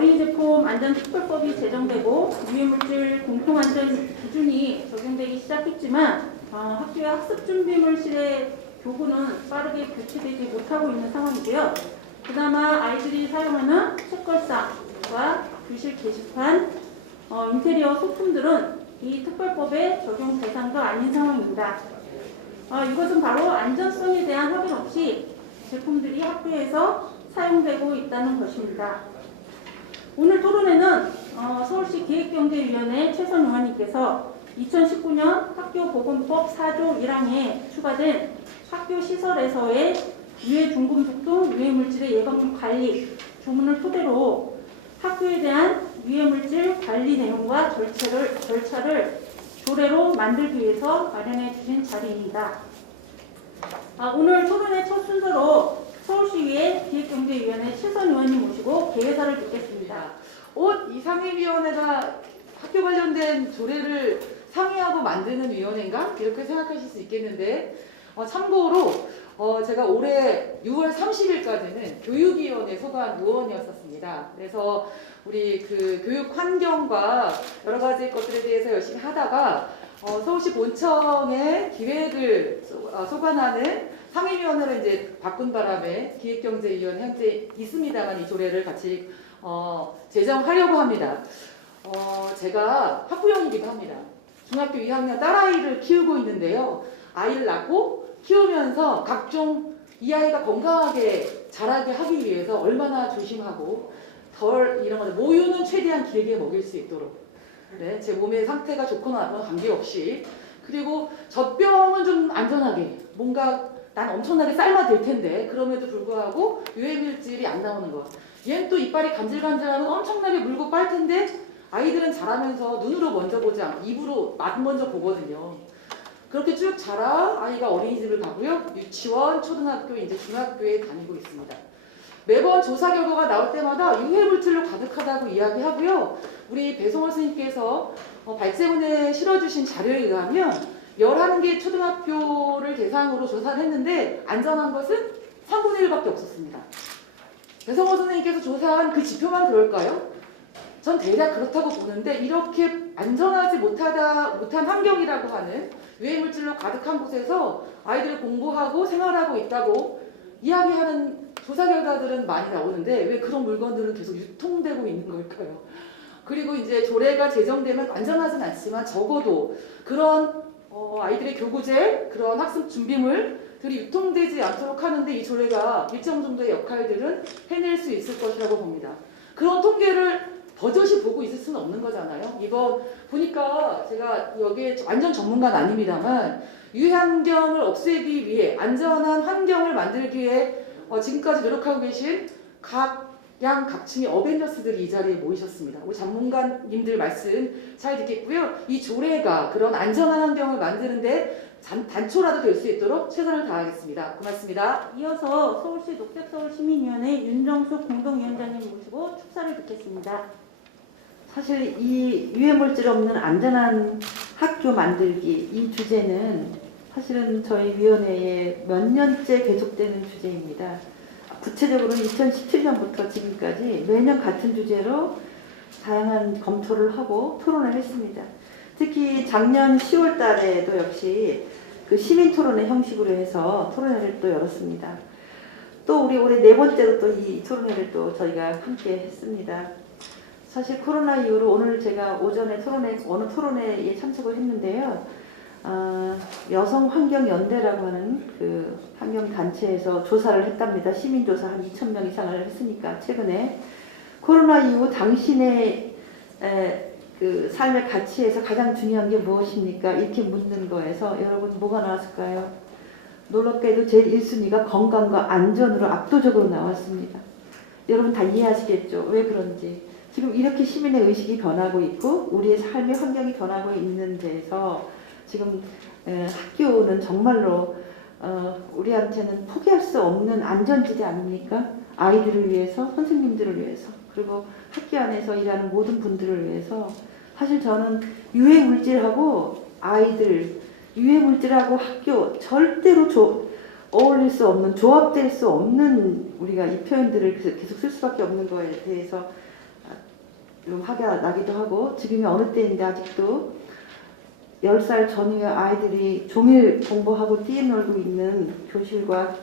어린이제품 안전특별법이 제정되고 유해물질 공통안전 기준이 적용되기 시작했지만 학교의 학습 준비물실의 교구는 빠르게 교체되지 못하고 있는 상황이고요. 그나마 아이들이 사용하는 책걸상과 교실 게시판, 인테리어 소품들은 이 특별법의 적용 대상도 아닌 상황입니다. 이것은 바로 안전성에 대한 확인 없이 제품들이 학교에서 사용되고 있다는 것입니다. 오늘 토론회는 서울시 기획경제위원회 최선 의원님께서 2019년 학교보건법 4조 1항에 추가된 학교 시설에서의 유해 중금속 등 유해물질의 예방 관리 조문을 토대로 학교에 대한 유해물질 관리 내용과 절차를 조례로 만들기 위해서 마련해 주신 자리입니다. 오늘 토론회 첫 순서로 서울시의회 기획경제위원회 최선 의원님 모시고 개회사를 듣겠습니다. 이 상임위원회가 학교 관련된 조례를 상의하고 만드는 위원회인가? 이렇게 생각하실 수 있겠는데 참고로 제가 올해 6월 30일까지는 교육위원회 소관 의원이었었습니다. 그래서 우리 그 교육 환경과 여러 가지 것들에 대해서 열심히 하다가 서울시 본청의 기획을 소관하는 상임위원회로 이제 바꾼 바람에 기획경제위원회 현재 있습니다만 이 조례를 같이 제정하려고 합니다. 제가 학부형이기도 합니다. 중학교 2학년 딸아이를 키우고 있는데요. 아이를 낳고 키우면서 각종 이 아이가 건강하게 자라게 하기 위해서 얼마나 조심하고 이런 것들 모유는 최대한 길게 먹일 수 있도록 제 몸의 상태가 좋거나 나쁘거나 관계없이 그리고 젖병은 좀 안전하게 뭔가 난 엄청나게 삶아될 텐데 그럼에도 불구하고 유해물질이 안 나오는 것 얘는 또 이빨이 간질간질하면 엄청나게 물고 빨 텐데 아이들은 자라면서 눈으로 먼저 보지 않고 입으로 맛 먼저 보거든요. 그렇게 쭉 자라 아이가 어린이집을 가고요. 유치원, 초등학교, 이제 중학교에 다니고 있습니다. 매번 조사 결과가 나올 때마다 유해물질로 가득하다고 이야기하고요. 우리 배성원 선생님께서 발제문에 실어주신 자료에 의하면 11개 초등학교를 대상으로 조사를 했는데 안전한 것은 3분의 1밖에 없었습니다. 배성원 선생님께서 조사한 그 지표만 그럴까요? 전 대략 그렇다고 보는데 이렇게 안전하지 못한 환경이라고 하는 유해물질로 가득한 곳에서 아이들이 공부하고 생활하고 있다고 이야기하는 조사 결과들은 많이 나오는데 왜 그런 물건들은 계속 유통되고 있는 걸까요? 그리고 이제 조례가 제정되면 안전하진 않지만 적어도 그런 아이들의 교구제, 그런 학습 준비물들이 유통되지 않도록 하는데 이 조례가 일정 정도의 역할들은 해낼 수 있을 것이라고 봅니다. 그런 통계를 버젓이 보고 있을 수는 없는 거잖아요. 이번 보니까 제가 여기에 완전 전문가는 아닙니다만 유해 환경을 없애기 위해 안전한 환경을 만들기 위해 지금까지 노력하고 계신 각양각층의 어벤져스들이 이 자리에 모이셨습니다. 우리 전문가님들 말씀 잘 듣겠고요. 이 조례가 그런 안전한 환경을 만드는데 단초라도 될 수 있도록 최선을 다하겠습니다. 고맙습니다. 이어서 서울시 녹색서울시민위원회 윤정숙 공동위원장님 모시고 축사를 듣겠습니다. 사실 이 유해물질 없는 안전한 학교 만들기 이 주제는 사실은 저희 위원회에 몇 년째 계속되는 주제입니다. 구체적으로는 2017년부터 지금까지 매년 같은 주제로 다양한 검토를 하고 토론을 했습니다. 특히 작년 10월 달에도 역시 그 시민 토론회 형식으로 해서 토론회를 또 열었습니다. 또 우리 올해 네 번째로 또 이 토론회를 또 저희가 함께 했습니다. 사실 코로나 이후로 오늘 제가 오전에 어느 토론회에 참석을 했는데요. 여성환경연대라고 하는 그 환경단체에서 조사를 했답니다. 시민조사 한 2,000명 이상을 했으니까 최근에 코로나 이후 당신의 그 삶의 가치에서 가장 중요한 게 무엇입니까? 이렇게 묻는 거에서 여러분 뭐가 나왔을까요? 놀랍게도 제일 1순위가 건강과 안전으로 압도적으로 나왔습니다. 여러분 다 이해하시겠죠? 왜 그런지. 지금 이렇게 시민의 의식이 변하고 있고 우리의 삶의 환경이 변하고 있는 데에서 지금 학교는 정말로 우리한테는 포기할 수 없는 안전지대 아닙니까? 아이들을 위해서, 선생님들을 위해서, 그리고 학교 안에서 일하는 모든 분들을 위해서 사실 저는 유해물질하고 아이들, 유해물질하고 학교 절대로 어울릴 수 없는, 조합될 수 없는 우리가 이 표현들을 계속 쓸 수밖에 없는 거에 대해서 화가 나기도 하고 지금이 어느 때인데 아직도 10살 전후의 아이들이 종일 공부하고 뛰어놀고 있는 교실과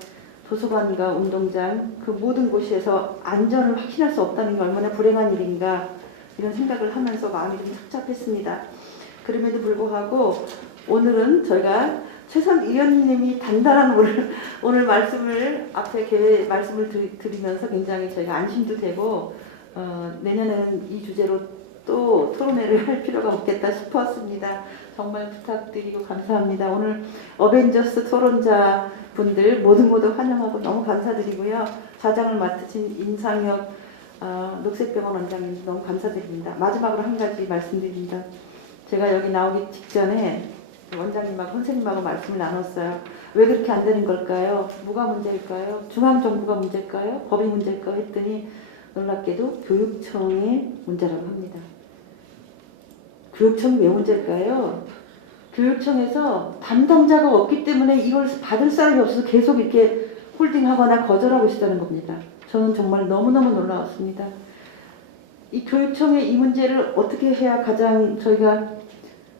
도서관과 운동장 그 모든 곳에서 안전을 확신할 수 없다는 게 얼마나 불행한 일인가 이런 생각을 하면서 마음이 좀 착잡했습니다. 그럼에도 불구하고 오늘은 저희가 최선 의원님이 단단한 오늘 말씀을 앞에 말씀을 드리면서 굉장히 저희가 안심도 되고 내년에는 이 주제로 또 토론회를 할 필요가 없겠다 싶었습니다. 정말 부탁드리고 감사합니다. 오늘 어벤져스 토론자 분들 모두 환영하고 너무 감사드리고요. 좌장을 맡으신 임상혁 녹색병원 원장님 너무 감사드립니다. 마지막으로 한 가지 말씀드립니다. 제가 여기 나오기 직전에 원장님하고 선생님하고 말씀을 나눴어요. 왜 그렇게 안 되는 걸까요? 뭐가 문제일까요? 중앙정부가 문제일까요? 법이 문제일까요? 했더니 놀랍게도 교육청의 문제라고 합니다. 교육청이 왜 문제일까요? 교육청에서 담당자가 없기 때문에 이걸 받을 사람이 없어서 계속 이렇게 홀딩하거나 거절하고 있다는 겁니다. 저는 정말 너무너무 놀라웠습니다. 이 교육청의 이 문제를 어떻게 해야 가장 저희가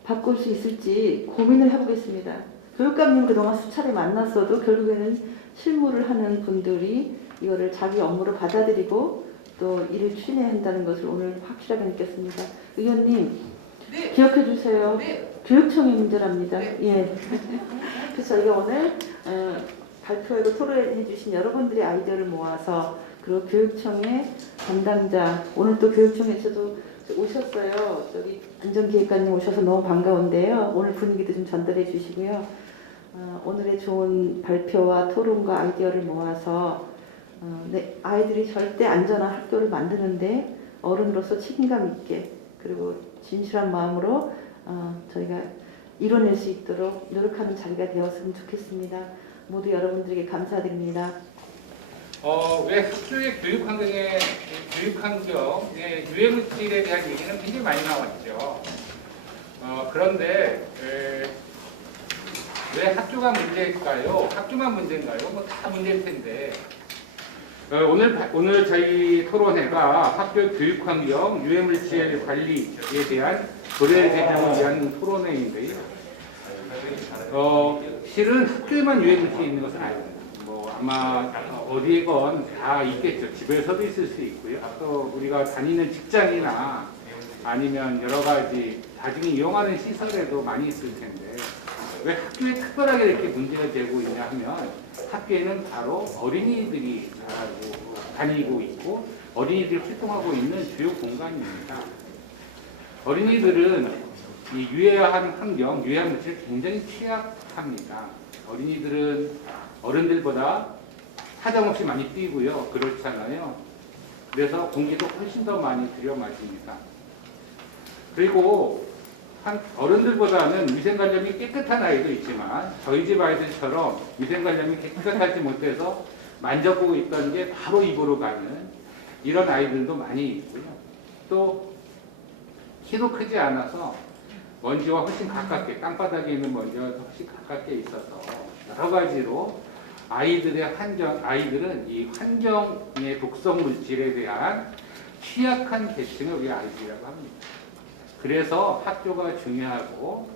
바꿀 수 있을지 고민을 해보겠습니다. 교육감님 그동안 수차례 만났어도 결국에는 실무를 하는 분들이 이거를 자기 업무로 받아들이고 또 일을 추진해야 한다는 것을 오늘 확실하게 느꼈습니다. 의원님 네. 기억해 주세요. 네. 교육청의 문제랍니다. 네. 예. 그래서 저희가 오늘 발표하고 토론해 주신 여러분들의 아이디어를 모아서 그리고 교육청의 담당자 오늘 또 교육청에서도 오셨어요. 저기 안전기획관님 오셔서 너무 반가운데요. 오늘 분위기도 좀 전달해 주시고요. 오늘의 좋은 발표와 토론과 아이디어를 모아서 아이들이 절대 안전한 학교를 만드는데 어른으로서 책임감 있게 그리고 진실한 마음으로 저희가 이뤄낼 수 있도록 노력하는 자리가 되었으면 좋겠습니다. 모두 여러분들에게 감사드립니다. 왜 학교의 교육 환경의 유해물질에 대한 얘기는 굉장히 많이 나왔죠. 그런데 왜 학교가 문제일까요? 학교만 문제인가요? 뭐 다 문제일 텐데. 오늘 저희 토론회가 학교 교육 환경 유해물질 관리에 대한 조례 제정을 위한 토론회인데요. 실은 학교에만 유해물질이 있는 것은 아닙니다. 아마 어디에건 다 있겠죠. 집에서도 있을 수 있고요. 또 우리가 다니는 직장이나 아니면 여러 가지 나중에 이용하는 시설에도 많이 있을 텐데 왜 학교에 특별하게 이렇게 문제가 되고 있냐 하면 학교에는 바로 어린이들이 다니고 있고 어린이들이 활동하고 있는 주요 공간입니다. 어린이들은 이 유해한 환경, 유해한 물질에 굉장히 취약합니다. 어린이들은 어른들보다 사정없이 많이 뛰고요. 그렇잖아요. 그래서 공기도 훨씬 더 많이 들여 마십니다. 그리고 어른들보다는 위생관념이 깨끗한 아이도 있지만 저희 집 아이들처럼 위생관념이 깨끗하지 못해서 만져보고 있던 게 바로 입으로 가는 이런 아이들도 많이 있고요. 또 키도 크지 않아서 먼지와 훨씬 가깝게 땅바닥에 있는 먼지와 훨씬 가깝게 있어서 여러 가지로 아이들은 이 환경의 독성 물질에 대한 취약한 계층의 우리 아이들이라고 합니다. 그래서 학교가 중요하고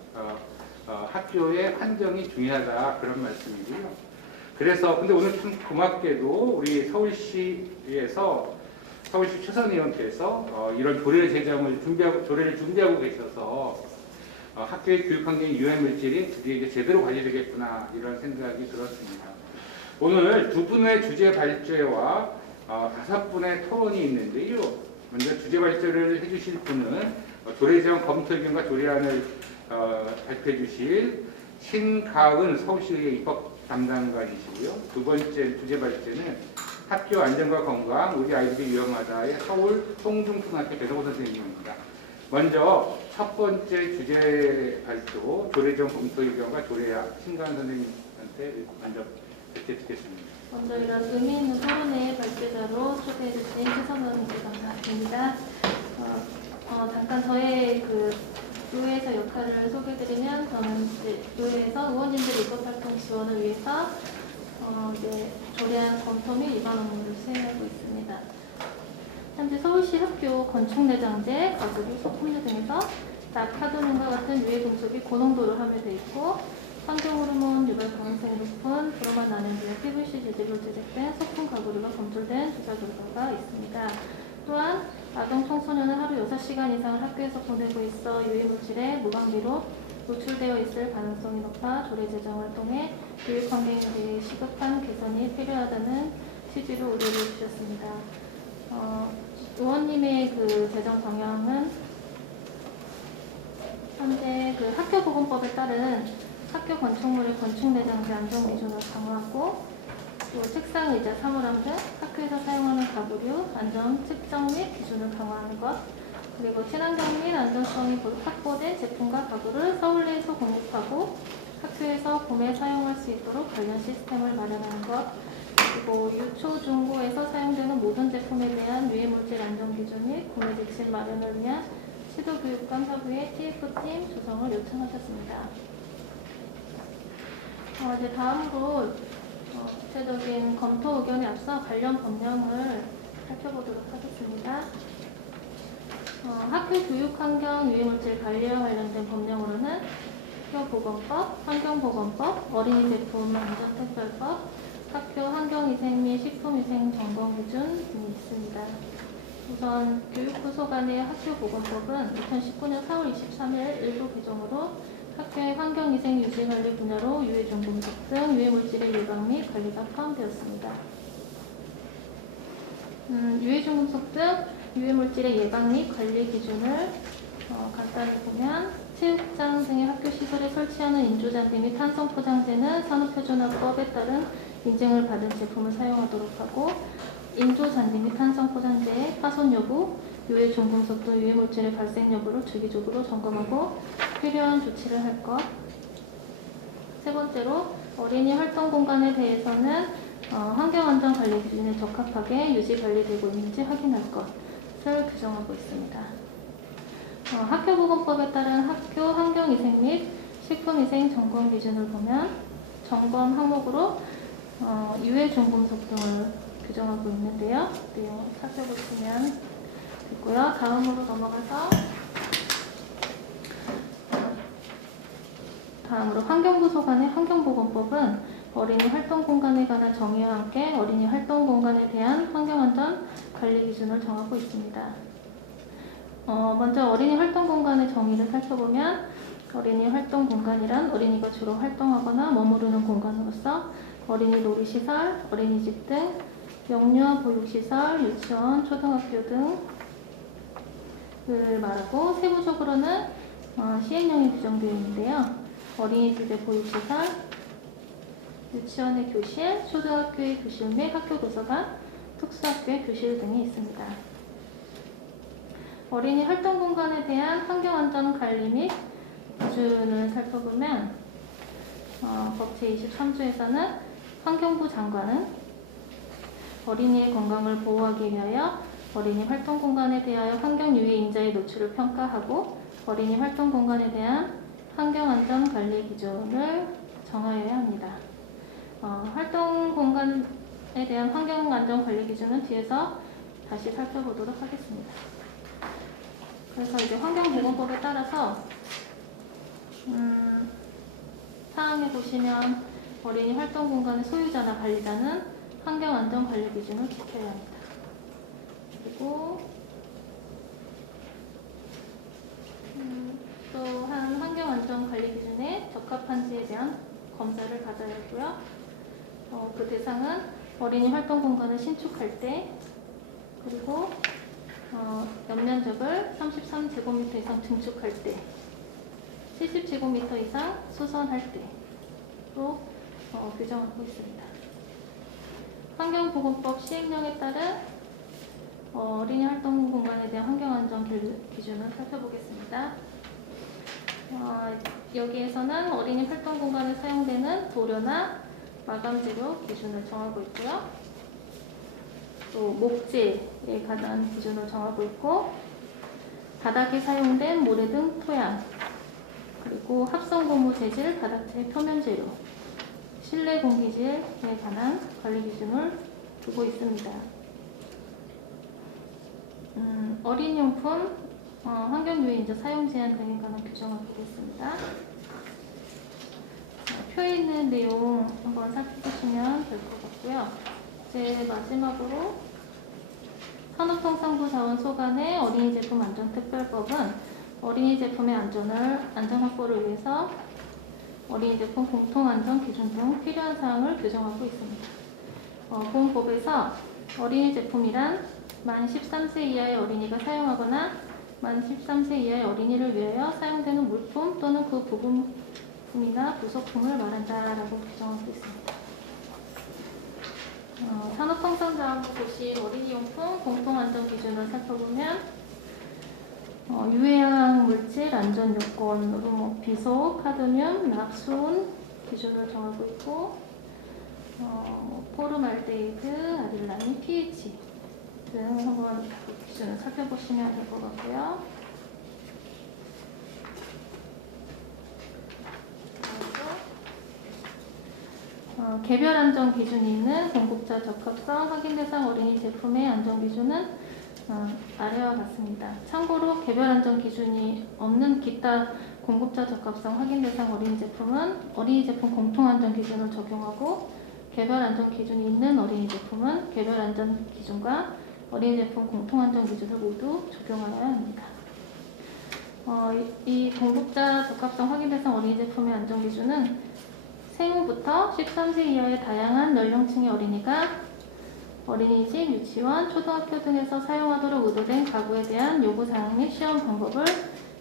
학교의 환경이 중요하다 그런 말씀이고요. 그래서 근데 오늘 참 고맙게도 우리 서울시에서 서울시 최선 의원께서 이런 조례를 준비하고 계셔서 학교의 교육 환경의 유해 물질이 드디어 이제 제대로 관리되겠구나 이런 생각이 들었습니다. 오늘 두 분의 주제 발제와 5분의 토론이 있는데요. 먼저 주제 발제를 해주실 분은 조례제정 검토 의견과 조례안을 발표해 주실 신가은 서울시의 입법 담당관이시고요. 두 번째 주제 발제는 학교 안전과 건강, 우리 아이들이 위험하다의 서울 송중초등학교 배성호 선생님입니다. 먼저 첫 번째 주제 발표, 조례제정 검토 의견과 조례안 신가은 선생님한테 먼저 발표 듣겠습니다. 먼저 이런 의미 있는 토론회 발제자로 초대해주신 최선 의원님께 감사드립니다. 잠깐 저의 교회에서 역할을 소개드리면 저는 이제 교회에서 의원님들 입법활동 지원을 위해서 조례안 검토 및 입안 업무를 수행하고 있습니다. 현재 서울시 학교 건축내장재, 가구류, 소품류 등에서 낙하도능과 같은 유해 금속이 고농도로 함유되어 있고 환경호르몬 유발 가능성이 높은 브로만 나눔비와 PVC 재질로 제작된 소품 가구류가 검출된 조사 결과가 있습니다. 또한 아동 청소년은 하루 6시간 이상을 학교에서 보내고 있어 유해물질에 무방비로 노출되어 있을 가능성이 높아 조례 제정을 통해 교육 환경에 대해 시급한 개선이 필요하다는 취지로 의뢰를 주셨습니다. 의원님의 그 제정 방향은 현재 그 학교보건법에 따른 학교 건축물의 건축내장재 안전 기준을 강화하고 또 책상, 의자, 사물함 등 학교에서 사용하는 가구류 안전 측정 및 기준을 강화하는 것, 그리고 친환경 및 안전성이 확보된 제품과 가구를 서울 내에서 공급하고 학교에서 구매 사용할 수 있도록 관련 시스템을 마련하는 것, 그리고 유초, 중고에서 사용되는 모든 제품에 대한 유해물질 안전 기준 및 구매 지침 마련을 위한 시도교육감 협의회 TF팀 조성을 요청하셨습니다. 이제 다음으로 구체적인 검토 의견에 앞서 관련 법령을 살펴보도록 하겠습니다. 학교 교육환경 유해물질 관리와 관련된 법령으로는 학교보건법, 환경보건법, 어린이 제품 안전특별법, 학교 환경위생 및 식품위생 점검기준 등이 있습니다. 우선 교육부 간의 학교보건법은 2019년 4월 23일 일부 개정으로 학교의 환경위생 유지관리 분야로 유해중금속 등 유해물질의 예방 및 관리가 포함되었습니다. 유해중금속 등 유해물질의 예방 및 관리 기준을 간단히 보면 체육장 등의 학교 시설에 설치하는 인조잔디 및 탄성포장재는 산업표준화법에 따른 인증을 받은 제품을 사용하도록 하고 인조잔디 및 탄성포장재의 파손 여부, 유해 중금속 등 유해물질의 발생 여부를 주기적으로 점검하고 필요한 조치를 할 것. 세 번째로 어린이 활동 공간에 대해서는 환경안전관리 기준에 적합하게 유지관리되고 있는지 확인할 것을 규정하고 있습니다. 학교보건법에 따른 학교 환경위생 및 식품위생 점검 기준을 보면 점검 항목으로 유해 중금속 등을 규정하고 있는데요. 내용 살펴보시면 있고요. 다음으로 넘어가서 다음으로 환경부 소관의 환경보건법은 어린이 활동 공간에 관한 정의와 함께 어린이 활동 공간에 대한 환경안전 관리 기준을 정하고 있습니다. 먼저 어린이 활동 공간의 정의를 살펴보면 어린이 활동 공간이란 어린이가 주로 활동하거나 머무르는 공간으로서 어린이 놀이시설, 어린이집 등 영유아 보육시설, 유치원, 초등학교 등을 말하고 세부적으로는 시행령에 규정되어 있는데요. 어린이집의 보육시설, 유치원의 교실, 초등학교의 교실 및 학교 도서관, 특수학교의 교실 등이 있습니다. 어린이 활동 공간에 대한 환경안전 관리 및 기준을 살펴보면 법 제23조에서는 환경부 장관은 어린이의 건강을 보호하기 위하여 어린이 활동 공간에 대하여 환경 유해 인자의 노출을 평가하고 어린이 활동 공간에 대한 환경안전 관리 기준을 정하여야 합니다. 활동 공간에 대한 환경안전 관리 기준은 뒤에서 다시 살펴보도록 하겠습니다. 그래서 이제 환경보건법에 따라서 사항에 보시면 어린이 활동 공간의 소유자나 관리자는 환경안전 관리 기준을 지켜야 합니다. 그리고 또한 환경안전 관리 기준에 적합한지에 대한 검사를 받아야 하고요. 그 대상은 어린이 활동 공간을 신축할 때 그리고 연면적을 33제곱미터 이상 증축할 때 70제곱미터 이상 수선할 때로 규정하고 있습니다. 환경보건법 시행령에 따른 어린이 활동 공간에 대한 환경안전 기준을 살펴보겠습니다. 여기에서는 어린이 활동 공간에 사용되는 도료나 마감재료 기준을 정하고 있고요. 또 목재에 관한 기준을 정하고 있고 바닥에 사용된 모래 등 토양 그리고 합성고무 재질 바닥재 표면 재료 실내 공기질에 관한 관리 기준을 두고 있습니다. 어린이용품, 환경유해인자 사용 제한 등에 관한 규정을 보겠습니다. 표에 있는 내용 한번 살펴보시면 될 것 같고요. 이제 마지막으로 산업통상부 자원소관의 어린이 제품 안전특별법은 어린이 제품의 안전 확보를 위해서 어린이 제품 공통안전 기준 등 필요한 사항을 규정하고 있습니다. 본 법에서 어린이 제품이란 만 13세 이하의 어린이가 사용하거나 만 13세 이하의 어린이를 위하여 사용되는 물품 또는 그 부품이나 부속품을 말한다라고 규정하고 있습니다. 산업통상자원부 보시 어린이용품 공통안전 기준을 살펴보면 유해한 물질 안전 요건으로 비소, 카드뮴, 납순 기준을 정하고 있고 포름알데히드, 아릴라민, pH 등 한번 기준을 살펴보시면 될 것 같고요. 개별 안전 기준이 있는 공급자 적합성 확인 대상 어린이 제품의 안전 기준은 아래와 같습니다. 참고로 개별 안전 기준이 없는 기타 공급자 적합성 확인 대상 어린이 제품은 어린이 제품 공통 안전 기준을 적용하고 개별 안전 기준이 있는 어린이 제품은 개별 안전 기준과 어린이 제품 공통 안전 기준을 모두 적용하여야 합니다. 이 공급자 적합성 확인 대상 어린이 제품의 안전 기준은 생후부터 13세 이하의 다양한 연령층의 어린이가 어린이집, 유치원, 초등학교 등에서 사용하도록 의도된 가구에 대한 요구사항 및 시험 방법을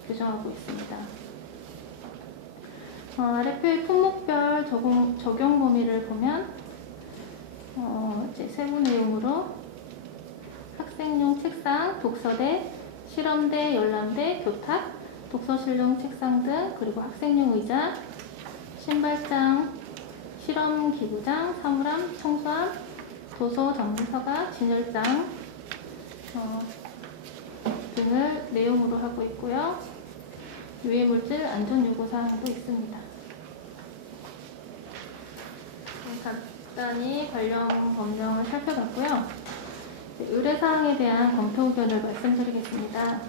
규정하고 있습니다. 아래표의 품목별 적용 범위를 보면 이제 세부 내용으로 학생용 책상, 독서대, 실험대, 열람대, 교탁, 독서실용 책상 등 그리고 학생용 의자, 신발장, 실험기구장, 사물함, 청소함, 도서 전문서가, 진열장 등을 내용으로 하고 있고요. 유해물질 안전요구사항도 있습니다. 간단히 관련 법령을 살펴봤고요. 의뢰사항에 대한 검토 의견을 말씀드리겠습니다.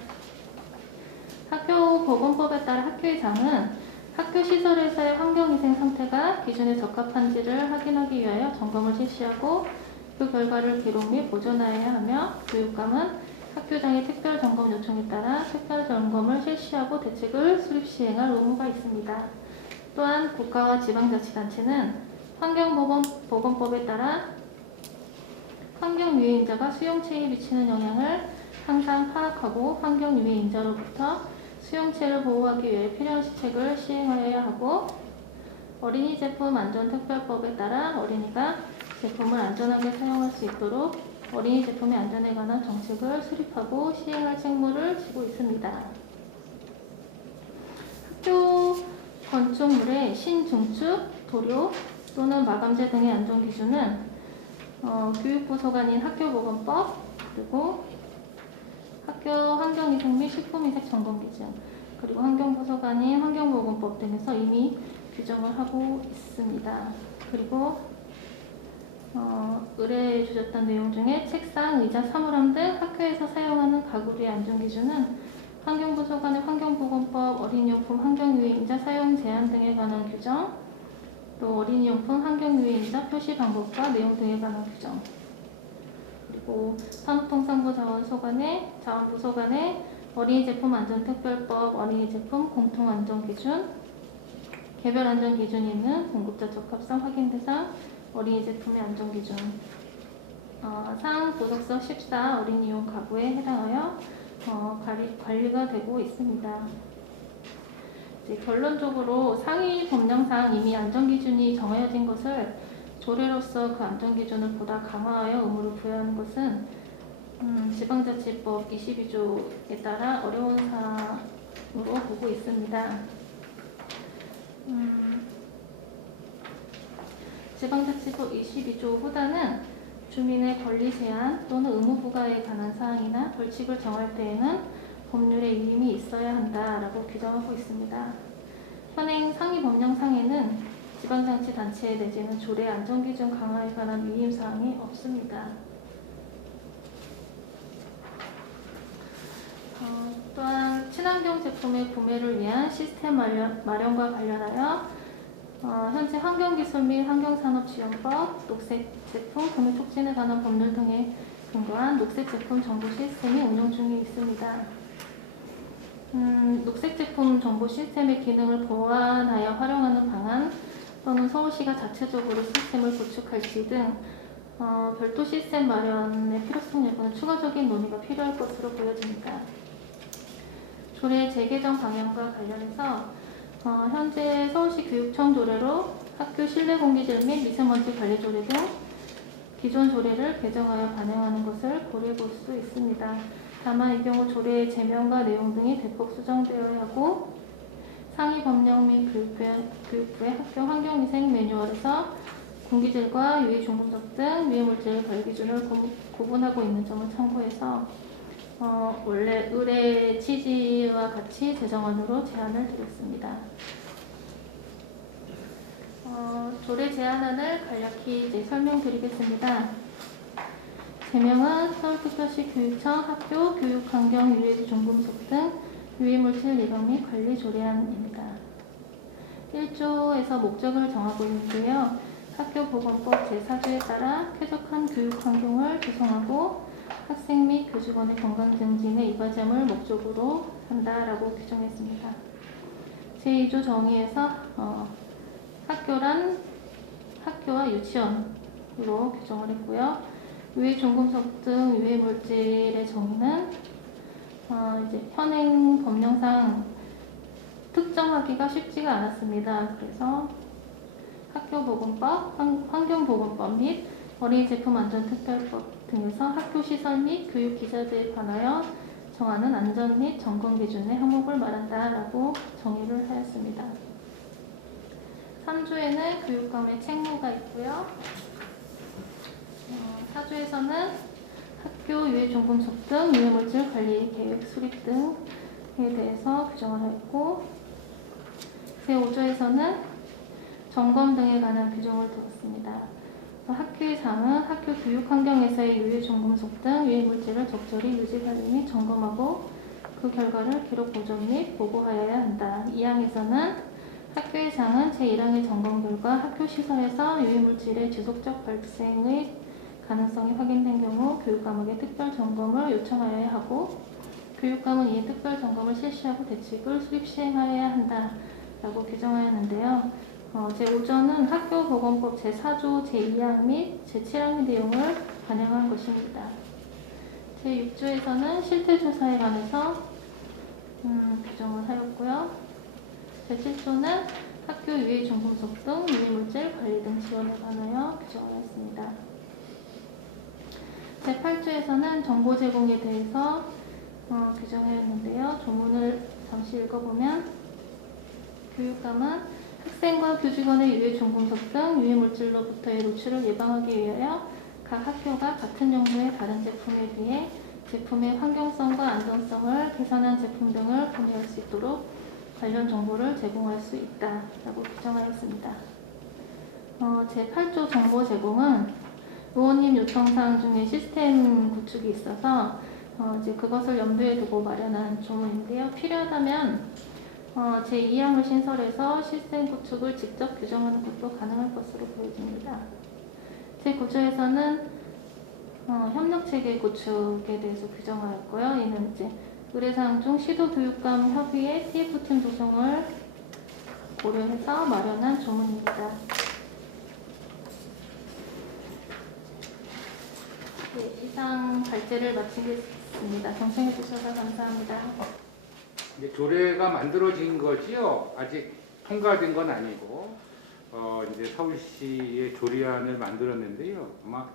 학교보건법에 따라 학교의장은 학교 시설에서의 환경위생 상태가 기준에 적합한지를 확인하기 위하여 점검을 실시하고 그 결과를 기록 및 보존하여야 하며 교육감은 학교장의 특별 점검 요청에 따라 특별 점검을 실시하고 대책을 수립 시행할 의무가 있습니다. 또한 국가와 지방자치단체는 환경보건법에 따라 환경유해인자가 수용체에 미치는 영향을 항상 파악하고 환경유해인자로부터 수용체를 보호하기 위해 필요한 시책을 시행하여야 하고 어린이 제품 안전특별법에 따라 어린이가 제품을 안전하게 사용할 수 있도록 어린이 제품의 안전에 관한 정책을 수립하고 시행할 책무를 지고 있습니다. 학교 건축물의 신중축, 도료 또는 마감재 등의 안전 기준은 교육부 소관인 학교보건법 그리고 학교 환경위생 및 식품위생 점검기준 그리고 환경부 소관인 환경보건법 등에서 이미 규정을 하고 있습니다. 그리고 의뢰해 주셨던 내용 중에 책상, 의자, 사물함 등 학교에서 사용하는 가구류의 안전기준은 환경부 소관의 환경보건법, 어린이용품 환경유해인자 사용 제한 등에 관한 규정, 또 어린이용품 환경유해인자 표시 방법과 내용 등에 관한 규정, 그리고 산업통상부 자원부 소관의 어린이 제품 안전특별법, 어린이 제품 공통안전기준, 개별 안전기준이 있는 공급자 적합성 확인 대상, 어린이 제품의 안전기준, 사항 도덕서 14 어린이용 가구에 해당하여 관리가 되고 있습니다. 이제 결론적으로 상위 법령상 이미 안전기준이 정해진 것을 조례로서 그 안전기준을 보다 강화하여 의무를 부여하는 것은 지방자치법 22조에 따라 어려운 사항으로 보고 있습니다. 지방자치법 22조보다는 주민의 권리 제한 또는 의무 부과에 관한 사항이나 벌칙을 정할 때에는 법률의 위임이 있어야 한다라고 규정하고 있습니다. 현행 상위 법령상에는 지방자치단체 내지는 조례 안전기준 강화에 관한 위임사항이 없습니다. 또한 친환경 제품의 구매를 위한 시스템 마련과 관련하여 현재 환경기술 및 환경산업지원법, 녹색 제품 구매 촉진에 관한 법률 등에 근거한 녹색 제품 정보 시스템이 운영 중에 있습니다. 녹색 제품 정보 시스템의 기능을 보완하여 활용하는 방안 또는 서울시가 자체적으로 시스템을 구축할지 등 별도 시스템 마련의 필요성 여부는 추가적인 논의가 필요할 것으로 보여집니다. 조례 재개정 방향과 관련해서 현재 서울시 교육청 조례로 학교 실내 공기질 및 미세먼지 관리 조례 등 기존 조례를 개정하여 반영하는 것을 고려해 볼 수 있습니다. 다만 이 경우 조례의 제명과 내용 등이 대폭 수정되어야 하고 상위 법령 및 교육부의 학교 환경위생 매뉴얼에서 공기질과 유해 중금속 등 유해물질 관리 기준을 구분하고 있는 점을 참고해서 원래 의뢰 취지와 같이 제정안으로 제안을 드렸습니다. 조례 제안안을 간략히 이제 설명드리겠습니다. 제명은 서울특별시 교육청 학교 교육환경 유해 중금속 등 유해물질 예방 및 관리 조례안입니다. 1조에서 목적을 정하고 있는데요. 학교보건법 제4조에 따라 쾌적한 교육환경을 조성하고 학생 및 교직원의 건강 증진에 이바지함을 목적으로 한다라고 규정했습니다. 제2조 정의에서 학교란 학교와 유치원으로 규정을 했고요. 유해 중금속 등 유해 물질의 정의는 이제 현행 법령상 특정하기가 쉽지가 않았습니다. 그래서 학교보건법, 환경보건법 및 어린이제품안전특별법 등에서 학교시설 및 교육기자재에 관하여 정하는 안전 및 점검 기준의 항목을 말한다라고 정의를 하였습니다. 3조에는 교육감의 책무가 있고요. 4조에서는 학교 유해 중금속 등 유해물질 관리 계획 수립 등에 대해서 규정을 했고, 제5조에서는 점검 등에 관한 규정을 두었습니다. 학교의 장은 학교 교육 환경에서의 유해 중금속 등 유해 물질을 적절히 유지 관리 및 점검하고 그 결과를 기록 보존 및 보고하여야 한다. 2항에서는 학교의 장은 제1항의 점검 결과 학교 시설에서 유해 물질의 지속적 발생의 가능성이 확인된 경우 교육감에게 특별 점검을 요청하여야 하고 교육감은 이에 특별 점검을 실시하고 대책을 수립 시행하여야 한다라고 규정하였는데요. 제5조는 학교보건법 제4조 제2항 및 제7항의 내용을 반영한 것입니다. 제6조에서는 실태조사에 관해서 규정을 하였고요. 제7조는 학교 유해 중금속 등 유해물질 관리 등 지원에 관하여 규정을 했습니다. 제8조에서는 정보 제공에 대해서 규정하였는데요. 조문을 잠시 읽어보면 교육감은 학생과 교직원의 유해 중금속 등 유해 물질로부터의 노출을 예방하기 위하여 각 학교가 같은 용도의 다른 제품에 비해 제품의 환경성과 안전성을 개선한 제품 등을 구매할 수 있도록 관련 정보를 제공할 수 있다라고 규정하였습니다. 제8조 정보 제공은 의원님 요청사항 중에 시스템 구축이 있어서 이제 그것을 염두에 두고 마련한 조문인데요. 필요하다면 제2항을 신설해서 시스템 구축을 직접 규정하는 것도 가능할 것으로 보여집니다. 제9조에서는 협력체계 구축에 대해서 규정하였고요. 이는 이제 의뢰사항 중 시도교육감 협의회 TF팀 조성을 고려해서 마련한 조문입니다. 네, 이상 발제를 마치겠습니다. 경청해 주셔서 감사합니다. 이제 조례가 만들어진 거지요. 아직 통과된 건 아니고 이제 서울시의 조례안을 만들었는데요. 아마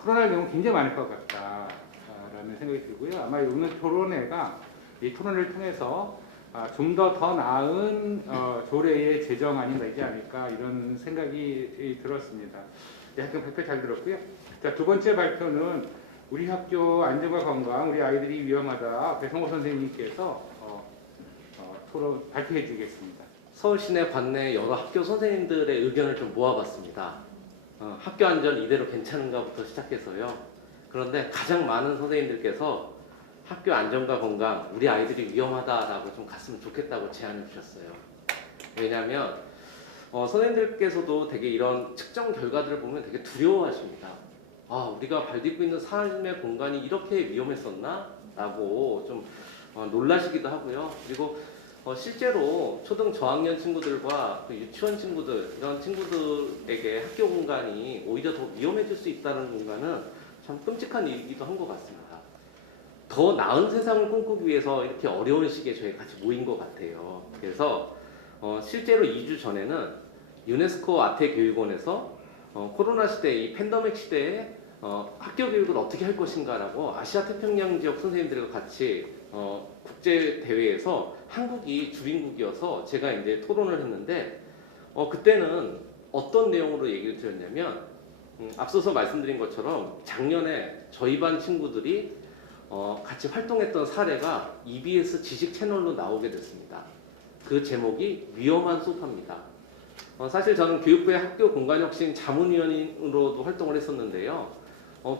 토론할 내용 굉장히 많을 것 같다라는 생각이 들고요. 아마 오늘 토론회가 이 토론을 통해서 좀 더 나은 조례의 제정안이 되지 않을까 이런 생각이 들었습니다. 네, 하여튼 발표 잘 들었고요. 자, 두 번째 발표는 우리 학교 안전과 건강, 우리 아이들이 위험하다 배성호 선생님께서 토론 발표해 주겠습니다. 서울 시내 관내 여러 학교 선생님들의 의견을 좀 모아봤습니다. 학교 안전 이대로 괜찮은가부터 시작해서요. 그런데 가장 많은 선생님들께서 학교 안전과 건강, 우리 아이들이 위험하다라고 좀 갔으면 좋겠다고 제안을 주셨어요. 왜냐하면 선생님들께서도 되게 이런 측정 결과들을 보면 되게 두려워하십니다. 아, 우리가 발 딛고 있는 삶의 공간이 이렇게 위험했었나? 라고 좀 놀라시기도 하고요. 그리고 실제로 초등 저학년 친구들과 그 유치원 친구들, 이런 친구들에게 학교 공간이 오히려 더 위험해질 수 있다는 공간은 참 끔찍한 일이기도 한 것 같습니다. 더 나은 세상을 꿈꾸기 위해서 이렇게 어려운 시기에 저희 같이 모인 것 같아요. 그래서 실제로 2주 전에는 유네스코 아태교육원에서 코로나 시대, 이 팬데믹 시대에 학교 교육을 어떻게 할 것인가라고 아시아 태평양 지역 선생님들과 같이 국제 대회에서 한국이 주빈국이어서 제가 이제 토론을 했는데 그때는 어떤 내용으로 얘기를 드렸냐면 앞서서 말씀드린 것처럼 작년에 저희 반 친구들이 같이 활동했던 사례가 EBS 지식 채널로 나오게 됐습니다. 그 제목이 위험한 소파입니다. 사실 저는 교육부의 학교 공간 혁신 자문위원으로도 활동을 했었는데요.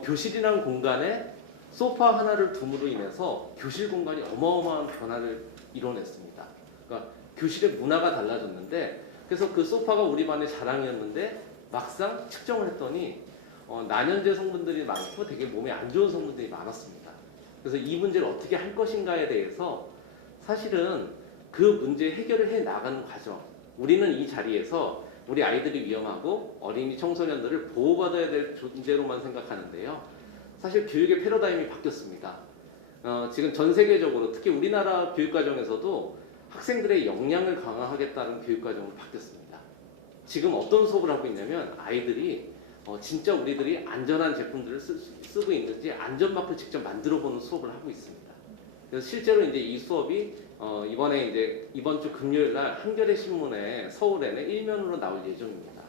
교실이란 공간에 소파 하나를 둠으로 인해서 교실 공간이 어마어마한 변화를 이뤄냈습니다. 그러니까 교실의 문화가 달라졌는데, 그래서 그 소파가 우리 반의 자랑이었는데 막상 측정을 했더니 난연제 성분들이 많고 되게 몸에 안 좋은 성분들이 많았습니다. 그래서 이 문제를 어떻게 할 것인가에 대해서 사실은 그 문제 해결을 해 나가는 과정, 우리는 이 자리에서 우리 아이들이 위험하고 어린이 청소년들을 보호받아야 될 존재로만 생각하는데요. 사실 교육의 패러다임이 바뀌었습니다. 지금 전 세계적으로 특히 우리나라 교육과정에서도 학생들의 역량을 강화하겠다는 교육과정으로 바뀌었습니다. 지금 어떤 수업을 하고 있냐면 아이들이 진짜 우리들이 안전한 제품들을 쓰고 있는지 안전마크를 직접 만들어보는 수업을 하고 있습니다. 그래서 실제로 이제 이 수업이 이번에 이제 이번 주 금요일 날 한겨레 신문에 서울에는 일면으로 나올 예정입니다.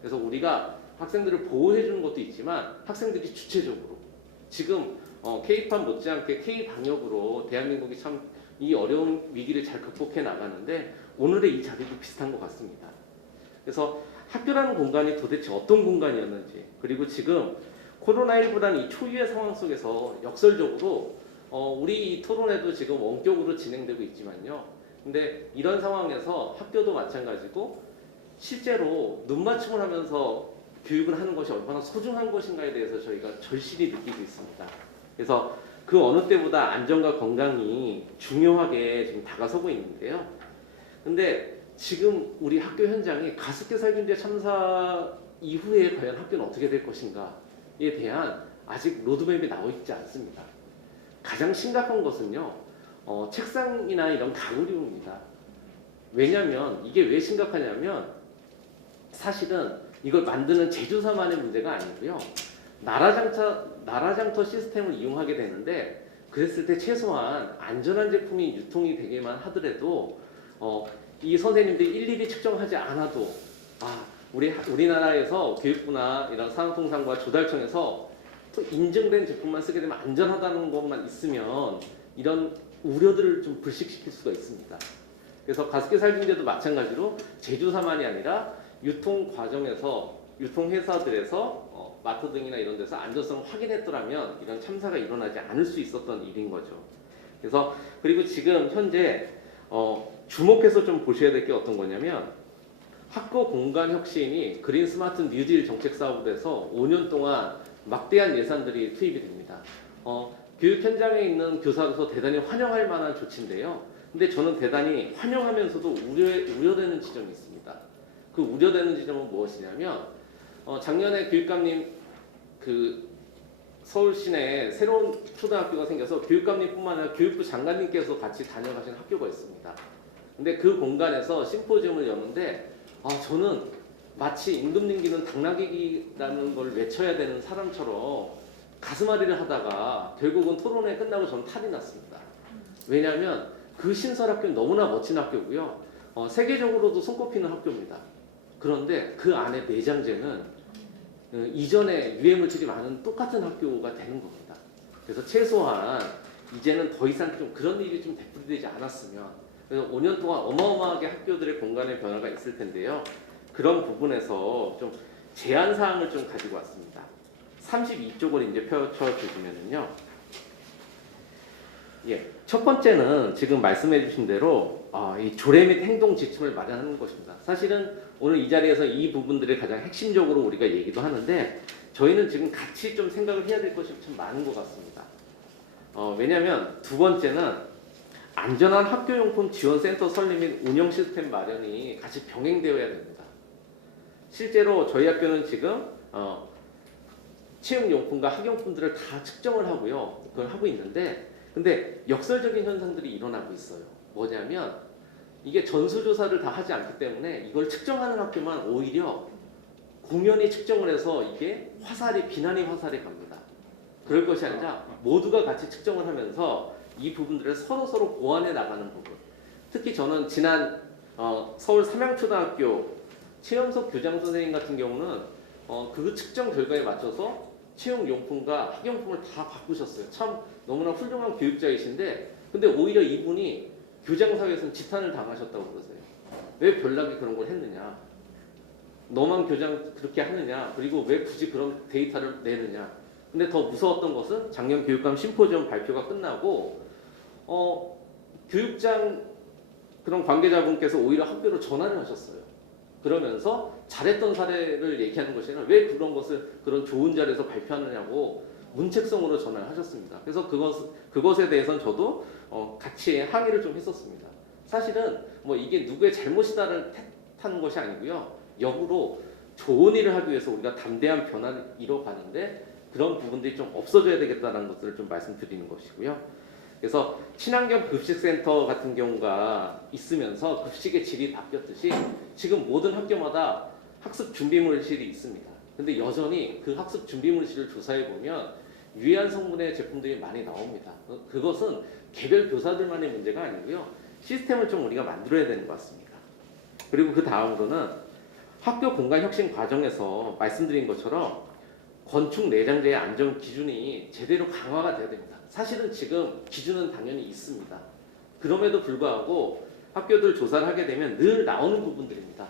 그래서 우리가 학생들을 보호해 주는 것도 있지만 학생들이 주체적으로 지금 K-팝 못지않게 K-방역으로 대한민국이 참 이 어려운 위기를 잘 극복해 나가는데 오늘의 이 자리도 비슷한 것 같습니다. 그래서 학교라는 공간이 도대체 어떤 공간이었는지, 그리고 지금 코로나19라는 이 초유의 상황 속에서 역설적으로 우리 이 토론회도 지금 원격으로 진행되고 있지만요. 근데 이런 상황에서 학교도 마찬가지고 실제로 눈맞춤을 하면서 교육을 하는 것이 얼마나 소중한 것인가에 대해서 저희가 절실히 느끼고 있습니다. 그래서 그 어느 때보다 안전과 건강이 중요하게 지금 다가서고 있는데요. 근데 지금 우리 학교 현장이 가습기 살균제 참사 이후에 과연 학교는 어떻게 될 것인가에 대한 아직 로드맵이 나와 있지 않습니다. 가장 심각한 것은요, 책상이나 이런 가구류입니다. 왜냐하면 이게 왜 심각하냐면 사실은 이걸 만드는 제조사만의 문제가 아니고요. 나라장터 시스템을 이용하게 되는데 그랬을 때 최소한 안전한 제품이 유통이 되게만 하더라도 이 선생님들이 일일이 측정하지 않아도 우리나라에서 교육부나 이런 산업통상과 조달청에서 또 인증된 제품만 쓰게 되면 안전하다는 것만 있으면 이런 우려들을 좀 불식시킬 수가 있습니다. 그래서 가습기 살균제도 마찬가지로 제조사만이 아니라 유통 과정에서 유통회사들에서 마트 등이나 이런 데서 안전성을 확인했더라면 이런 참사가 일어나지 않을 수 있었던 일인 거죠. 그래서 그리고 지금 현재 주목해서 좀 보셔야 될 게 어떤 거냐면 학교 공간 혁신이 그린 스마트 뉴딜 정책 사업으로 돼서 5년 동안 막대한 예산들이 투입이 됩니다. 교육 현장에 있는 교사로서 대단히 환영할 만한 조치인데요. 근데 저는 대단히 환영하면서도 우려되는 지점이 있습니다. 그 우려되는 지점은 무엇이냐면 작년에 교육감님 서울 시내에 새로운 초등학교가 생겨서 교육감님뿐만 아니라 교육부 장관님께서 같이 다녀가신 학교가 있습니다. 근데 그 공간에서 심포지엄을 여는데 저는 마치 임금님기는 당나귀기라는 걸 외쳐야 되는 사람처럼 가슴앓이를 하다가 결국은 토론회 끝나고 저는 탈이 났습니다. 왜냐하면 그 신설학교는 너무나 멋진 학교고요. 세계적으로도 손꼽히는 학교입니다. 그런데 그 안에 내장재는 이전에 유해물질이 많은 똑같은 학교가 되는 겁니다. 그래서 최소한 이제는 더 이상 좀 그런 일이 좀 되풀이되지 않았으면, 그래서 5년 동안 어마어마하게 학교들의 공간의 변화가 있을 텐데요. 그런 부분에서 좀 제안 사항을 좀 가지고 왔습니다. 32쪽을 이제 펼쳐주시면은요. 예, 첫 번째는 지금 말씀해주신 대로 이 조례 및 행동 지침을 마련하는 것입니다. 사실은 오늘 이 자리에서 이 부분들을 가장 핵심적으로 우리가 얘기도 하는데 저희는 지금 같이 좀 생각을 해야 될 것이 참 많은 것 같습니다. 왜냐하면 두 번째는 안전한 학교용품 지원센터 설립 및 운영 시스템 마련이 같이 병행되어야 됩니다. 실제로 저희 학교는 지금 체육용품과 학용품들을 다 측정을 하고요. 그걸 하고 있는데 근데 역설적인 현상들이 일어나고 있어요. 뭐냐면 이게 전수조사를 다 하지 않기 때문에 이걸 측정하는 학교만 오히려 공연히 측정을 해서 이게 비난이 화살이 갑니다. 그럴 것이 아니라 모두가 같이 측정을 하면서 이 부분들을 서로 보완해 나가는 부분. 특히 저는 지난 서울 삼양초등학교 최영석 교장 선생님 같은 경우는 그 측정 결과에 맞춰서 체육용품과 학용품을 다 바꾸셨어요. 참 너무나 훌륭한 교육자이신데 근데 오히려 이분이 교장사회에서는 지탄을 당하셨다고 그러세요. 왜 별나게 그런 걸 했느냐. 너만 교장 그렇게 하느냐. 그리고 왜 굳이 그런 데이터를 내느냐. 근데 더 무서웠던 것은 작년 교육감 심포지엄 발표가 끝나고 교육장 그런 관계자분께서 오히려 학교로 전화를 하셨어요. 그러면서 잘했던 사례를 얘기하는 것이 아니라 왜 그런 것을 그런 좋은 자리에서 발표하느냐고 문책성으로 전화를 하셨습니다. 그래서 그것에 대해서는 저도 같이 항의를 좀 했었습니다. 사실은 뭐 이게 누구의 잘못이다를 탓하는 것이 아니고요. 역으로 좋은 일을 하기 위해서 우리가 담대한 변화를 이뤄가는데 그런 부분들이 좀 없어져야 되겠다는 것들을 좀 말씀드리는 것이고요. 그래서 친환경 급식센터 같은 경우가 있으면서 급식의 질이 바뀌었듯이 지금 모든 학교마다 학습 준비물실이 있습니다. 근데 여전히 그 학습 준비물실을 조사해 보면 유해한 성분의 제품들이 많이 나옵니다. 그것은 개별 교사들만의 문제가 아니고요. 시스템을 좀 우리가 만들어야 되는 것 같습니다. 그리고 그 다음으로는 학교 공간 혁신 과정에서 말씀드린 것처럼 건축 내장재의 안전 기준이 제대로 강화가 돼야 됩니다. 사실은 지금 기준은 당연히 있습니다. 그럼에도 불구하고 학교들 조사를 하게 되면 늘 나오는 부분들입니다.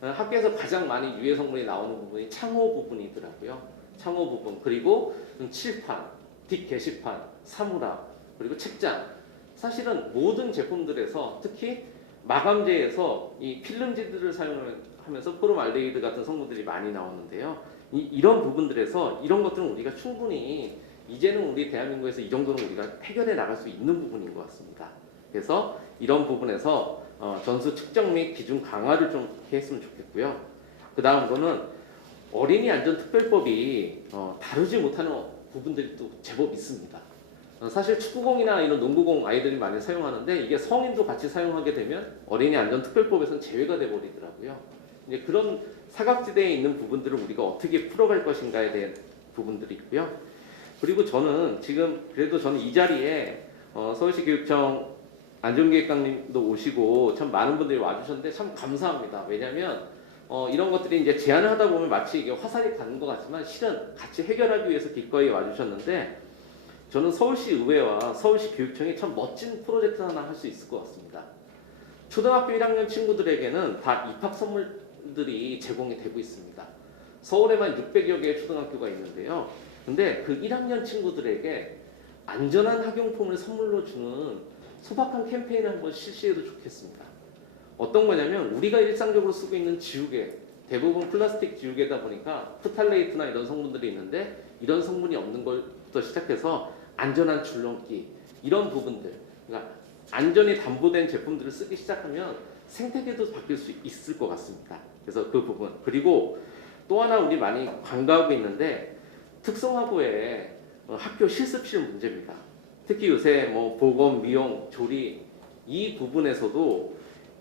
학교에서 가장 많이 유해 성분이 나오는 부분이 창호 부분이더라고요. 창호 부분, 그리고 칠판, 뒷 게시판, 사물함, 그리고 책장. 사실은 모든 제품들에서 특히 마감재에서 이 필름지들을 사용하면서 포름알데히드 같은 성분들이 많이 나오는데요. 이런 부분들에서 이런 것들은 우리가 충분히 이제는 우리 대한민국에서 이 정도는 우리가 해결해 나갈 수 있는 부분인 것 같습니다. 그래서 이런 부분에서 전수 측정 및 기준 강화를 좀 했으면 좋겠고요. 그 다음 거는 어린이 안전특별법이 다루지 못하는 부분들이 또 제법 있습니다. 사실 축구공이나 이런 농구공 아이들이 많이 사용하는데 이게 성인도 같이 사용하게 되면 어린이 안전특별법에서는 제외가 돼버리더라고요. 이제 그런 사각지대에 있는 부분들을 우리가 어떻게 풀어갈 것인가에 대한 부분들이 있고요. 그리고 저는 지금 그래도 저는 이 자리에 서울시 교육청 안전기획관님도 오시고 참 많은 분들이 와주셨는데 참 감사합니다. 왜냐하면 이런 것들이 이제 제안을 하다 보면 마치 이게 화살이 가는 것 같지만 실은 같이 해결하기 위해서 기꺼이 와주셨는데 저는 서울시 의회와 서울시 교육청이 참 멋진 프로젝트 하나 할 수 있을 것 같습니다. 초등학교 1학년 친구들에게는 다 입학 선물들이 제공이 되고 있습니다. 서울에만 600여 개의 초등학교가 있는데요. 근데 그 1학년 친구들에게 안전한 학용품을 선물로 주는 소박한 캠페인을 한번 실시해도 좋겠습니다. 어떤 거냐면 우리가 일상적으로 쓰고 있는 지우개, 대부분 플라스틱 지우개다 보니까 프탈레이트나 이런 성분들이 있는데 이런 성분이 없는 것부터 시작해서 안전한 줄넘기 이런 부분들, 그러니까 안전이 담보된 제품들을 쓰기 시작하면 생태계도 바뀔 수 있을 것 같습니다. 그래서 그 부분, 그리고 또 하나 우리 많이 간과하고 있는데 특성화고의 학교 실습실 문제입니다. 특히 요새 뭐 보건, 미용, 조리 이 부분에서도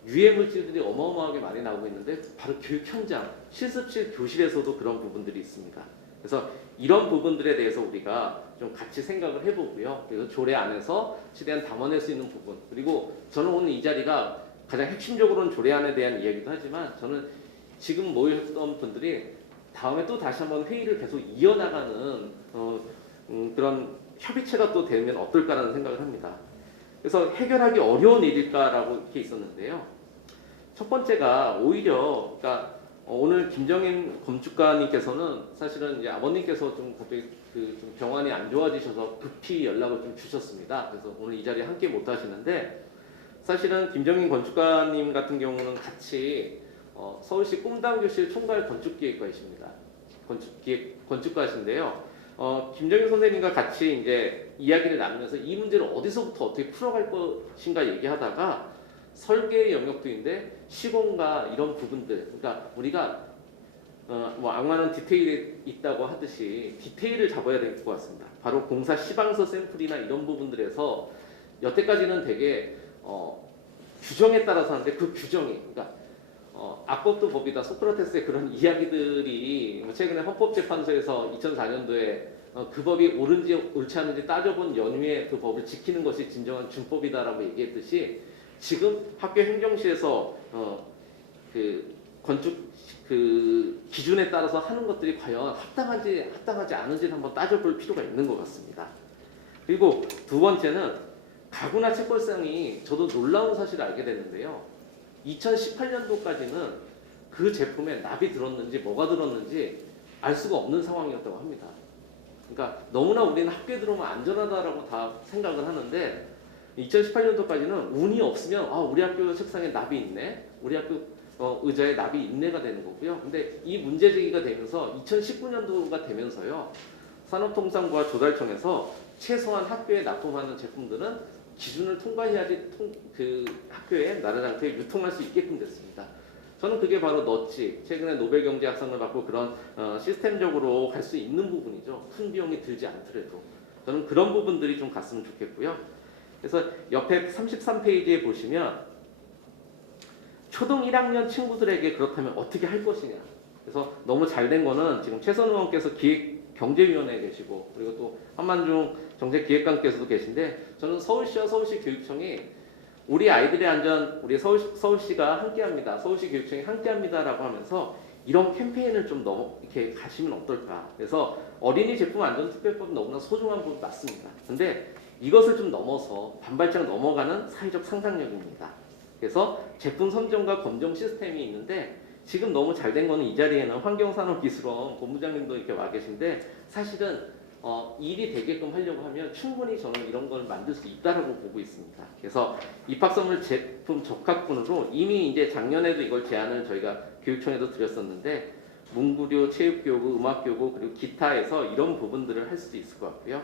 유해 물질들이 어마어마하게 많이 나오고 있는데 바로 교육 현장, 실습실, 교실에서도 그런 부분들이 있습니다. 그래서 이런 부분들에 대해서 우리가 좀 같이 생각을 해보고요. 그래서 조례 안에서 최대한 담아낼 수 있는 부분, 그리고 저는 오늘 이 자리가 가장 핵심적으로는 조례안에 대한 이야기도 하지만 저는 지금 모였던 분들이 다음에 또 다시 한번 회의를 계속 이어나가는 그런 협의체가 또 되면 어떨까라는 생각을 합니다. 그래서 해결하기 어려운 일일까라고 이렇게 있었는데요. 첫 번째가 오히려 그러니까 오늘 김정인 건축가님께서는 사실은 이제 아버님께서 좀 갑자기 좀 병환이 안 좋아지셔서 급히 연락을 좀 주셨습니다. 그래서 오늘 이 자리에 함께 못 하시는데 사실은 김정인 건축가님 같은 경우는 같이 서울시 꿈당교실 총괄 건축기획과이십니다. 건축가신데요. 김정인 선생님과 같이 이제 이야기를 나누면서 이 문제를 어디서부터 어떻게 풀어갈 것인가 얘기하다가 설계의 영역도인데 시공과 이런 부분들, 그러니까 우리가 뭐 악마는 디테일이 있다고 하듯이 디테일을 잡아야 될 것 같습니다. 바로 공사 시방서 샘플이나 이런 부분들에서 여태까지는 되게 규정에 따라서 하는데 그 규정이, 그러니까 악법도 법이다, 소크라테스의 그런 이야기들이 최근에 헌법재판소에서 2004년도에 그 법이 옳은지 옳지 않은지 따져본 연후에 그 법을 지키는 것이 진정한 준법이다라고 얘기했듯이 지금 학교 행정시에서 그 건축 그 기준에 따라서 하는 것들이 과연 합당하지 않은지를 한번 따져볼 필요가 있는 것 같습니다. 그리고 두 번째는 가구나 책걸상이 저도 놀라운 사실을 알게 됐는데요. 2018년도까지는 그 제품에 납이 들었는지 뭐가 들었는지 알 수가 없는 상황이었다고 합니다. 그러니까 너무나 우리는 학교에 들어오면 안전하다라고 다 생각을 하는데 2018년도까지는 운이 없으면 우리 학교 책상에 납이 있네, 우리 학교 의자에 납이 있네가 되는 거고요. 근데 이 문제 제기가 되면서 2019년도가 되면서요, 산업통상부와 조달청에서 최소한 학교에 납품하는 제품들은 기준을 통과해야지 그 학교에 나라지 않게 유통할 수 있게끔 됐습니다. 저는 그게 바로 넛지, 최근에 노벨경제학상을 받고 그런 시스템적으로 갈 수 있는 부분이죠. 큰 비용이 들지 않더라도. 저는 그런 부분들이 좀 갔으면 좋겠고요. 그래서 옆에 33페이지에 보시면 초등 1학년 친구들에게 그렇다면 어떻게 할 것이냐. 그래서 너무 잘 된 거는 지금 최선 의원께서 기획경제위원회에 계시고 그리고 또 한만중 정책기획관께서도 계신데 저는 서울시와 서울시 교육청이 우리 아이들의 안전, 우리 서울시가 함께합니다. 서울시 교육청이 함께합니다라고 하면서 이런 캠페인을 좀 이렇게 가시면 어떨까. 그래서 어린이 제품 안전특별법 너무나 소중한 부분 맞습니다. 근데 이것을 좀 넘어서 반발짝 넘어가는 사회적 상상력입니다. 그래서 제품 선정과 검정 시스템이 있는데 지금 너무 잘 된 거는 이 자리에는 환경산업기술원 본부장님도 이렇게 와 계신데 사실은 일이 되게끔 하려고 하면 충분히 저는 이런 걸 만들 수 있다라고 보고 있습니다. 그래서 입학선물 제품 적합군으로 이미 이제 작년에도 이걸 제안을 저희가 교육청에도 드렸었는데 문구류, 체육교구, 음악교구 그리고 기타에서 이런 부분들을 할 수도 있을 것 같고요.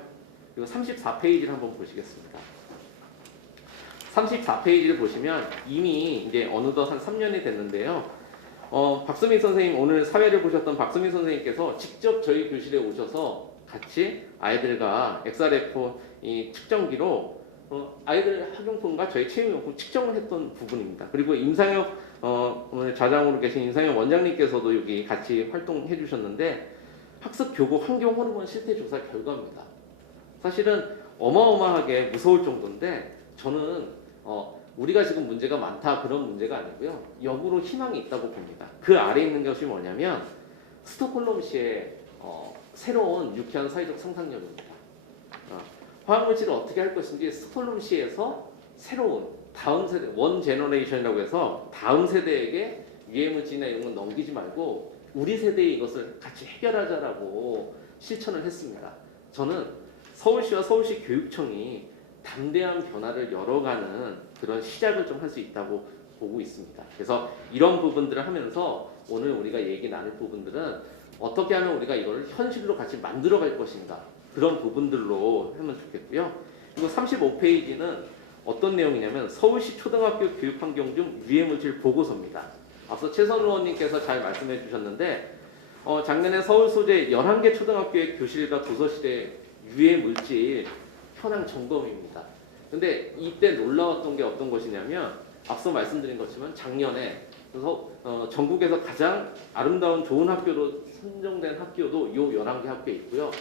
그리고 34페이지를 한번 보시겠습니다. 34페이지를 보시면 이미 이제 어느덧 한 3년이 됐는데요. 박수민 선생님, 오늘 사회를 보셨던 박수민 선생님께서 직접 저희 교실에 오셔서 같이 아이들과 XRF 이 측정기로 아이들 학용품과 저희 체육용품 측정을 했던 부분입니다. 그리고 임상혁 오늘 좌장으로 계신 임상혁 원장님께서도 여기 같이 활동해 주셨는데 학습 교구 환경 호르몬 실태 조사 결과입니다. 사실은 어마어마하게 무서울 정도인데 저는 우리가 지금 문제가 많다 그런 문제가 아니고요. 역으로 희망이 있다고 봅니다. 그 아래에 있는 것이 뭐냐면 스톡홀름시의 새로운 유쾌한 사회적 상상력입니다. 화학물질을 어떻게 할 것인지 스톡홀름시에서 새로운 다음 세대, 원 제너레이션이라고 해서 다음 세대에게 유해물질이나 이런 건 넘기지 말고 우리 세대에 이것을 같이 해결하자라고 실천을 했습니다. 저는 서울시와 서울시 교육청이 담대한 변화를 열어가는 그런 시작을 좀 할 수 있다고 보고 있습니다. 그래서 이런 부분들을 하면서 오늘 우리가 얘기 나눌 부분들은 어떻게 하면 우리가 이걸 현실로 같이 만들어갈 것인가 그런 부분들로 하면 좋겠고요. 그리고 35페이지는 어떤 내용이냐면 서울시 초등학교 교육환경 중 유해물질 보고서입니다. 앞서 최선 의원님께서 잘 말씀해 주셨는데 작년에 서울 소재 11개 초등학교의 교실과 도서실의 유해물질 현황 점검입니다. 근데 이때 놀라웠던 게 어떤 것이냐면 앞서 말씀드린 것처럼 작년에 그래서 전국에서 가장 아름다운 좋은 학교로 선정된 학교도 요 11개 학교에 있고요.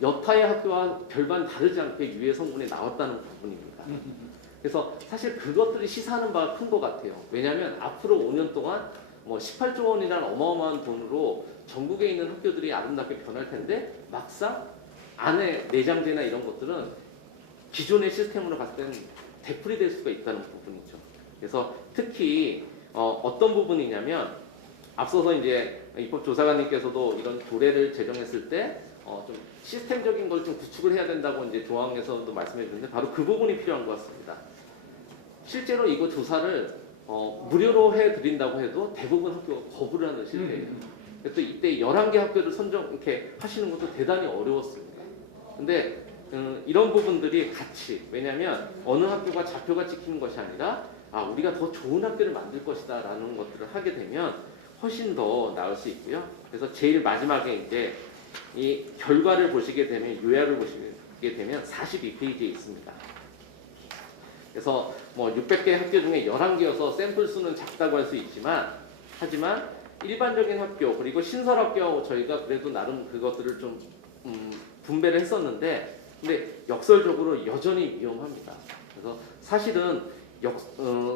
여타의 학교와 별반 다르지 않게 유해 성분이 나왔다는 부분입니다. 그래서 사실 그것들이 시사하는 바가 큰 것 같아요. 왜냐하면 앞으로 5년 동안 뭐 18조 원이라는 어마어마한 돈으로 전국에 있는 학교들이 아름답게 변할 텐데 막상 안에 내장재나 이런 것들은 기존의 시스템으로 봤을 때는 되풀이 될 수가 있다는 부분이죠. 그래서 특히 어떤 부분이냐면 앞서서 이제 입법조사관님께서도 이런 조례를 제정했을 때 좀 시스템적인 걸 좀 구축을 해야 된다고 이제 조항에서도 말씀해 주는데 바로 그 부분이 필요한 것 같습니다. 실제로 이거 조사를 무료로 해드린다고 해도 대부분 학교가 거부를 하는 실태예요. 또 이때 11개 학교를 이렇게 하시는 것도 대단히 어려웠습니다. 근데 이런 부분들이 같이, 왜냐하면 어느 학교가 좌표가 찍히는 것이 아니라 우리가 더 좋은 학교를 만들 것이다 라는 것들을 하게 되면 훨씬 더 나을 수 있고요. 그래서 제일 마지막에 이제 이 결과를 보시게 되면, 요약을 보시게 되면 42페이지에 있습니다. 그래서 뭐 600개 학교 중에 11개여서 샘플 수는 작다고 할 수 있지만, 하지만 일반적인 학교 그리고 신설 학교 저희가 그래도 나름 그것들을 좀 분배를 했었는데, 근데 역설적으로 여전히 위험합니다. 그래서 사실은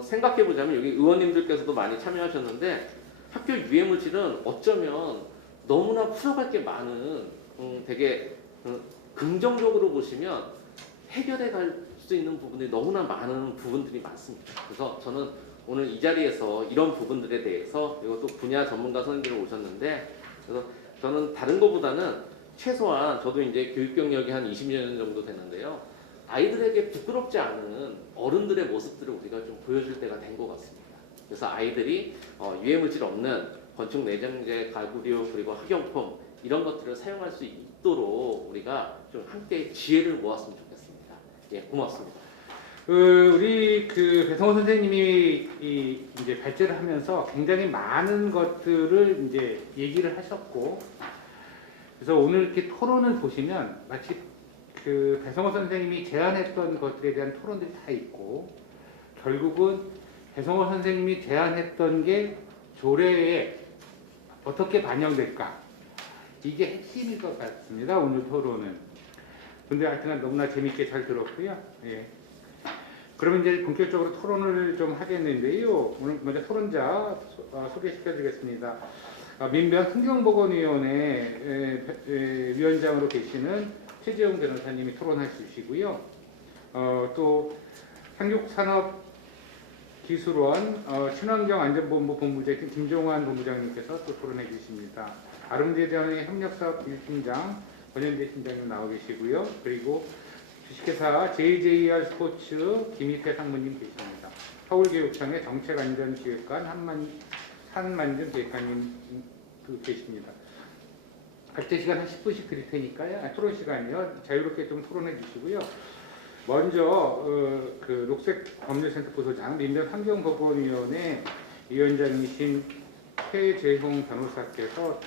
생각해 보자면 여기 의원님들께서도 많이 참여하셨는데, 학교 유해 물질은 어쩌면 너무나 풀어갈 게 많은 되게 긍정적으로 보시면 해결해 갈 수 있는 부분들이 너무나 많은 부분들이 많습니다. 그래서 저는 오늘 이 자리에서 이런 부분들에 대해서, 이것도 분야 전문가 선생님들 오셨는데, 그래서 저는 다른 것보다는 최소한 저도 이제 교육 경력이 한 20년 정도 되는데요. 아이들에게 부끄럽지 않은 어른들의 모습들을 우리가 좀 보여줄 때가 된 것 같습니다. 그래서 아이들이 유해물질 없는 건축 내장재, 가구류 그리고 학용품 이런 것들을 사용할 수 있도록 우리가 좀 함께 지혜를 모았으면 좋겠습니다. 예, 고맙습니다. 우리 배성호 선생님이 이제 발제를 하면서 굉장히 많은 것들을 이제 얘기를 하셨고, 그래서 오늘 이렇게 토론을 보시면 마치 배성호 선생님이 제안했던 것들에 대한 토론들이 다 있고, 결국은 배성호 선생님이 제안했던 게 조례에 어떻게 반영될까, 이게 핵심일 것 같습니다. 오늘 토론은. 근데 하여튼 너무나 재밌게 잘 들었고요. 예. 그러면 이제 본격적으로 토론을 좀 하겠는데요. 오늘 먼저 토론자 소개시켜드리겠습니다. 민변 환경보건위원회 위원장으로 계시는 최재용 변호사님이 토론해 주시고요. 또 상륙산업기술원 친환경안전본부 본부장인 김종환 본부장님께서 또 토론해 주십니다. 아름대전의 협력사업 부팀장 권현대 팀장님 나와 계시고요. 그리고 주식회사 JJR 스포츠 김희태 상무님 계십니다. 서울교육청의 정책안전기획관 한만준 기획관님 계십니다. 각자 시간 한 10분씩 드릴 테니까요. 토론 시간이요. 자유롭게 좀 토론해 주시고요. 먼저 녹색법률센터 부소장 민변 환경보건위원회 위원장이신 최재홍 변호사께서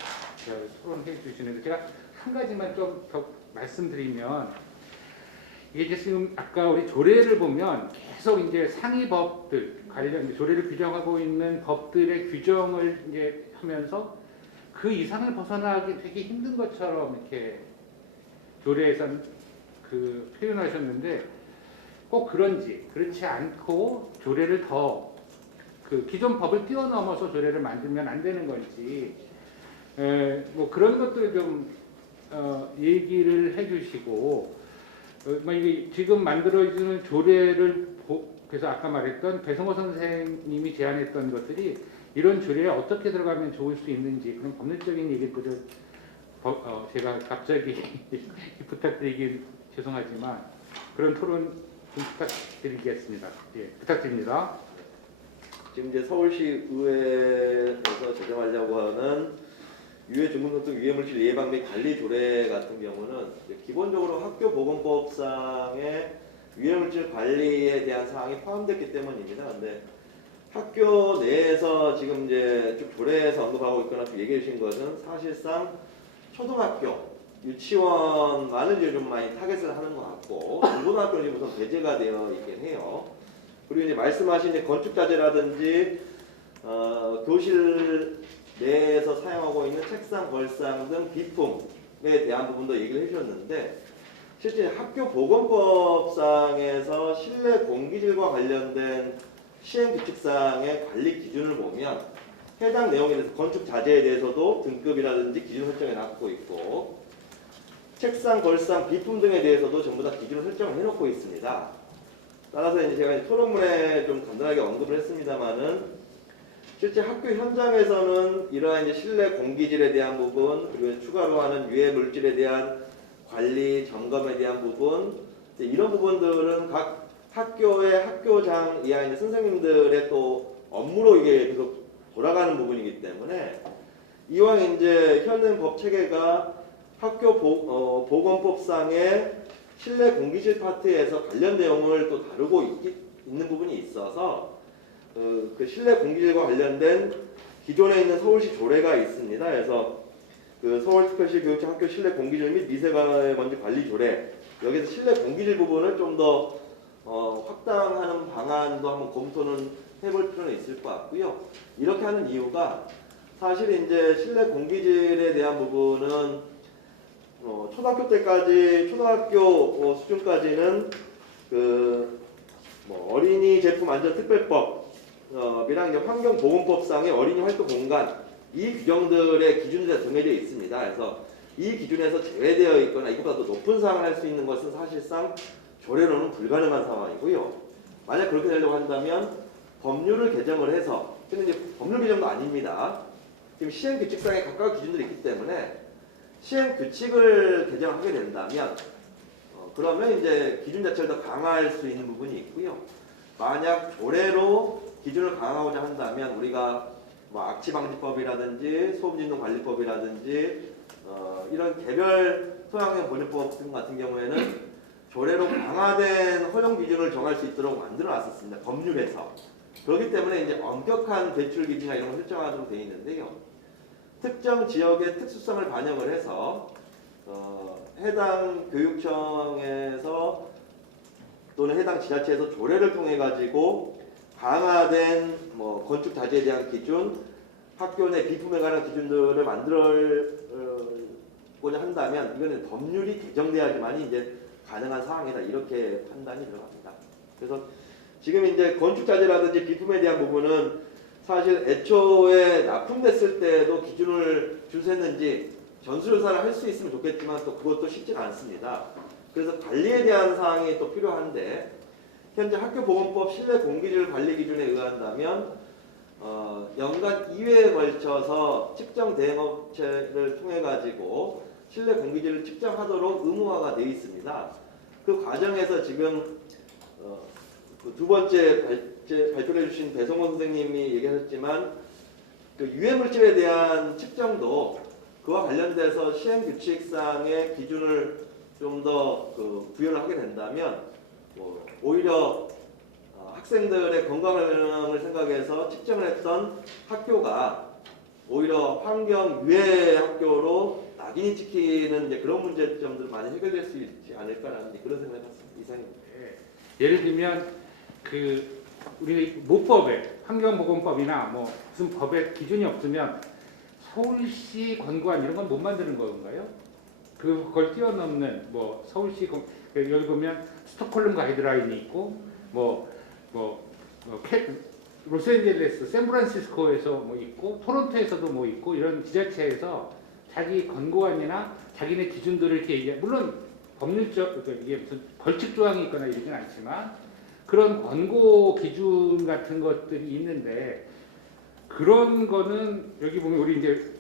토론해 주시는데, 제가 한 가지만 좀 더 말씀드리면, 이게 이제 지금 아까 우리 조례를 보면 계속 이제 상위 법들 관련 조례를 규정하고 있는 법들의 규정을 이제 하면서 그 이상을 벗어나기 되게 힘든 것처럼 이렇게 조례에서 표현하셨는데, 꼭 그렇지 않고 조례를 더 기존 법을 뛰어넘어서 조례를 만들면 안 되는 건지, 뭐 그런 것들 좀 얘기를 해주시고, 지금 만들어지는 조례를 그래서 아까 말했던 배성호 선생님이 제안했던 것들이 이런 조례에 어떻게 들어가면 좋을 수 있는지, 그런 법률적인 얘기들을 제가 갑자기 부탁드리기 죄송하지만 그런 토론 좀 부탁드리겠습니다. 예, 부탁드립니다. 지금 이제 서울시 의회에서 제정하려고 하는 유해 중금속 등 유해물질 예방 및 관리 조례 같은 경우는 기본적으로 학교보건법상의 유해물질 관리에 대한 사항이 포함됐기 때문입니다. 근데 학교 내에서 지금 이제 쭉 조례에서 언급하고 있거나 얘기해 주신 것은 사실상 초등학교, 유치원만을 이제 좀 많이 타겟을 하는 것 같고, 중고등학교는 우선 배제가 되어 있긴 해요. 그리고 이제 말씀하신 이제 건축자재라든지 교실 내에서 사용하고 있는 책상, 걸상 등 비품에 대한 부분도 얘기를 해주셨는데, 실제 학교보건법상에서 실내 공기질과 관련된 시행규칙상의 관리 기준을 보면 해당 내용에 대해서 건축자재에 대해서도 등급이라든지 기준 설정해 놨고 있고, 책상, 걸상, 비품 등에 대해서도 전부 다 기준을 설정을 해놓고 있습니다. 따라서 이제 제가 토론문에 좀 간단하게 언급을 했습니다만은 실제 학교 현장에서는 이러한 이제 실내 공기질에 대한 부분, 그리고 추가로 하는 유해 물질에 대한 관리, 점검에 대한 부분, 이런 부분들은 각 학교의 학교장 이하 이제 선생님들의 또 업무로 이게 계속 돌아가는 부분이기 때문에 이왕 이제 현행 법 체계가 학교 보건법상의 실내 공기질 파트에서 관련 내용을 또 다루고 있는 부분이 있어서 그 실내 공기질과 관련된 기존에 있는 서울시 조례가 있습니다. 그래서 그 서울특별시 교육청 학교 실내 공기질 및 미세먼지 관리 조례, 여기서 실내 공기질 부분을 좀 더 확장하는 방안도 한번 검토는 해볼 필요는 있을 것 같고요. 이렇게 하는 이유가 사실 이제 실내 공기질에 대한 부분은 초등학교 때까지, 초등학교 수준까지는 뭐 어린이 제품 안전 특별법이랑 이제 환경보건법상의 어린이 활동 공간, 이 규정들의 기준들이 정해져 있습니다. 그래서 이 기준에서 제외되어 있거나 이보다 더 높은 사항을 할 수 있는 것은 사실상 조례로는 불가능한 상황이고요. 만약 그렇게 되려고 한다면 법률을 개정을 해서, 근데 이제 법률 개정도 아닙니다. 지금 시행규칙상에 각각 기준들이 있기 때문에 시행규칙을 개정하게 된다면 그러면 이제 기준 자체를 더 강화할 수 있는 부분이 있고요. 만약 조례로 기준을 강화하고자 한다면 우리가 뭐 악취방지법이라든지 소음진동관리법이라든지 이런 개별 소양형 번역법 같은 경우에는 조례로 강화된 허용 기준을 정할 수 있도록 만들어 놨었습니다. 법률에서. 그렇기 때문에 이제 엄격한 배출 기준이나 이런 걸 설정하도록 되어 있는데요. 특정 지역의 특수성을 반영을 해서 해당 교육청에서 또는 해당 지자체에서 조례를 통해 가지고 강화된 뭐 건축 자재에 대한 기준, 학교 내 비품에 관한 기준들을 만들고자 한다면 이거는 법률이 개정돼야지만이 이제 가능한 상황이다, 이렇게 판단이 들어갑니다. 그래서 지금 이제 건축 자재라든지 비품에 대한 부분은 사실 애초에 납품됐을 때도 기준을 준수했는지 전수조사를 할 수 있으면 좋겠지만 또 그것도 쉽지가 않습니다. 그래서 관리에 대한 사항이 또 필요한데 현재 학교보건법 실내 공기질 관리 기준에 의한다면 연간 2회에 걸쳐서 측정 대행업체를 통해 가지고 실내 공기질을 측정하도록 의무화가 되어 있습니다. 그 과정에서 지금 그 두 번째 발표를 해주신 배성원 선생님이 얘기하셨지만 그 유해 물질에 대한 측정도 그와 관련돼서 시행규칙상의 기준을 좀 더 부여를 하게 된다면 오히려 학생들의 건강을 생각해서 측정을 했던 학교가 오히려 환경 유해 학교로 낙인이 찍히는 이제 그런 문제점들 많이 해결될 수 있지 않을까라는 그런 생각을 해봤습니다. 이상입니다. 예를 들면 우리 모법에 환경보건법이나 뭐 무슨 법에 기준이 없으면 서울시 권고안 이런 건 못 만드는 건가요? 그걸 뛰어넘는 뭐 서울시 여기 보면 스톡홀름 가이드라인이 있고 로스앤젤레스, 샌프란시스코에서 뭐 있고 토론토에서도 뭐 있고 이런 지자체에서 자기 권고안이나 자기네 기준들을 이렇게 얘기해. 물론 법률적 이게 무슨 벌칙 조항이 있거나 이러진 않지만 그런 권고 기준 같은 것들이 있는데 그런 거는 여기 보면 우리 이제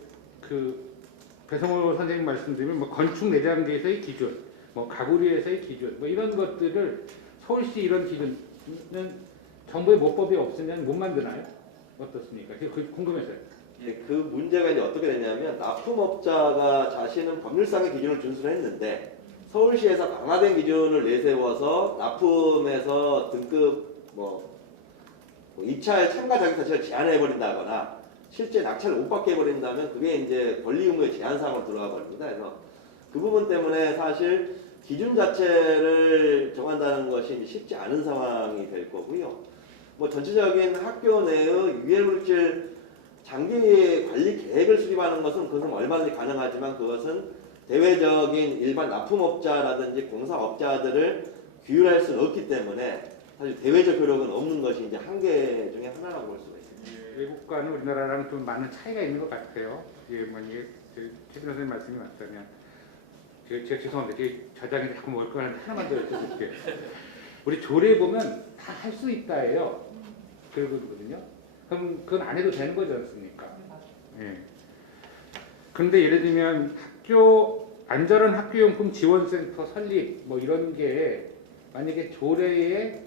배성호 선생님 말씀드리면 뭐 건축 내장재에서의 기준, 뭐 가구리에서의 기준, 뭐 이런 것들을 서울시 이런 기준은 정부의 모법이 없으면 못 만드나요? 어떻습니까? 그게 궁금해서요. 예, 그 문제가 이제 어떻게 되냐면 납품업자가 자신은 법률상의 기준을 준수를 했는데 서울시에서 강화된 기준을 내세워서 납품에서 등급 입찰 참가 자격 자체를 제한해 버린다거나 실제 낙찰을 못 받게 해버린다면 그게 이제 권리 의무의 제한 사항으로 들어가 버립니다. 그래서 그 부분 때문에 사실 기준 자체를 정한다는 것이 이제 쉽지 않은 상황이 될 거고요. 뭐 전체적인 학교 내의 유해물질 장기 관리 계획을 수립하는 것은 그것은 얼마든지 가능하지만 그것은 대외적인 일반 납품업자라든지 공사업자들을 규율할 수는 없기 때문에 사실 대외적 효력은 없는 것이 이제 한계 중에 하나라고 볼 수가 있습니다. 외국과는 우리나라랑 좀 많은 차이가 있는 것 같아요. 이게 최진 선생님 말씀이 맞다면 제가 죄송합니다. 제 저장이 자꾸 뭘 거는 하나만 더 여쭤볼게요. 우리 조례 보면 다 할 수 있다예요. 그러거든요. 그럼 그건 안 해도 되는 거지 않습니까? 예. 근데 예를 들면 안전한 학교용품 지원센터 설립 뭐 이런 게 만약에 조례를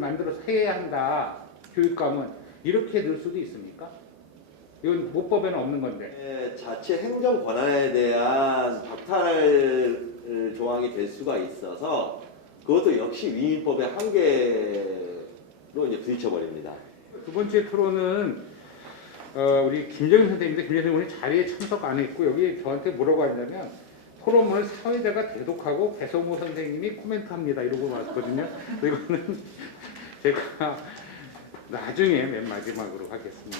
만들어서 해야 한다 교육감은 이렇게 넣을 수도 있습니까? 이건 모법에는 없는 건데. 자체 행정 권한에 대한 박탈 조항이 될 수가 있어서 그것도 역시 위임법의 한계로 이제 부딪혀 버립니다. 두 번째 토론은 우리 김정인 선생님인데 김정인 선생님이 자리에 참석 안 했고 여기 저한테 뭐라고 하냐면 토론문을 사회자가 대독하고 배성우 선생님이 코멘트합니다 이러고 왔거든요. 이거는 제가 나중에 맨 마지막으로 하겠습니다.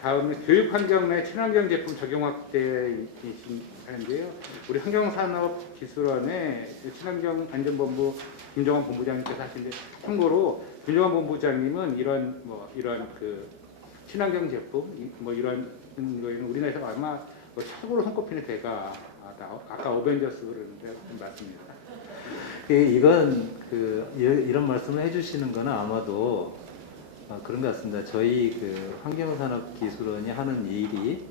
다음은 교육환경 내 친환경 제품 적용 확대이신데요. 우리 환경산업기술원의 친환경 안전본부 김정환 본부장님께서 하시는데 참고로 김정환 본부장님은 이런 그 친환경 제품 뭐 이런 거는 우리나라에서 아마 뭐 최고로 손꼽히는 대가 아까 어벤져스 그러는데 맞습니다. 이건 이런 말씀을 해주시는 거는 아마도 그런 것 같습니다. 저희 그 환경산업기술원이 하는 일이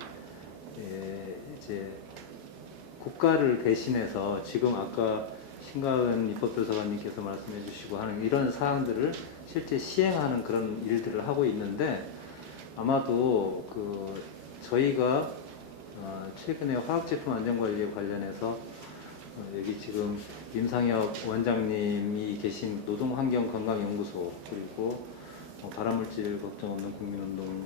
이제 국가를 대신해서 지금 아까 신가은 입법도서관님께서 말씀해 주시고 하는 이런 사항들을 실제 시행하는 그런 일들을 하고 있는데 아마도 저희가 최근에 화학제품 안전관리에 관련해서 여기 지금 임상혁 원장님이 계신 노동환경건강연구소 그리고 발암물질 걱정 없는 국민운동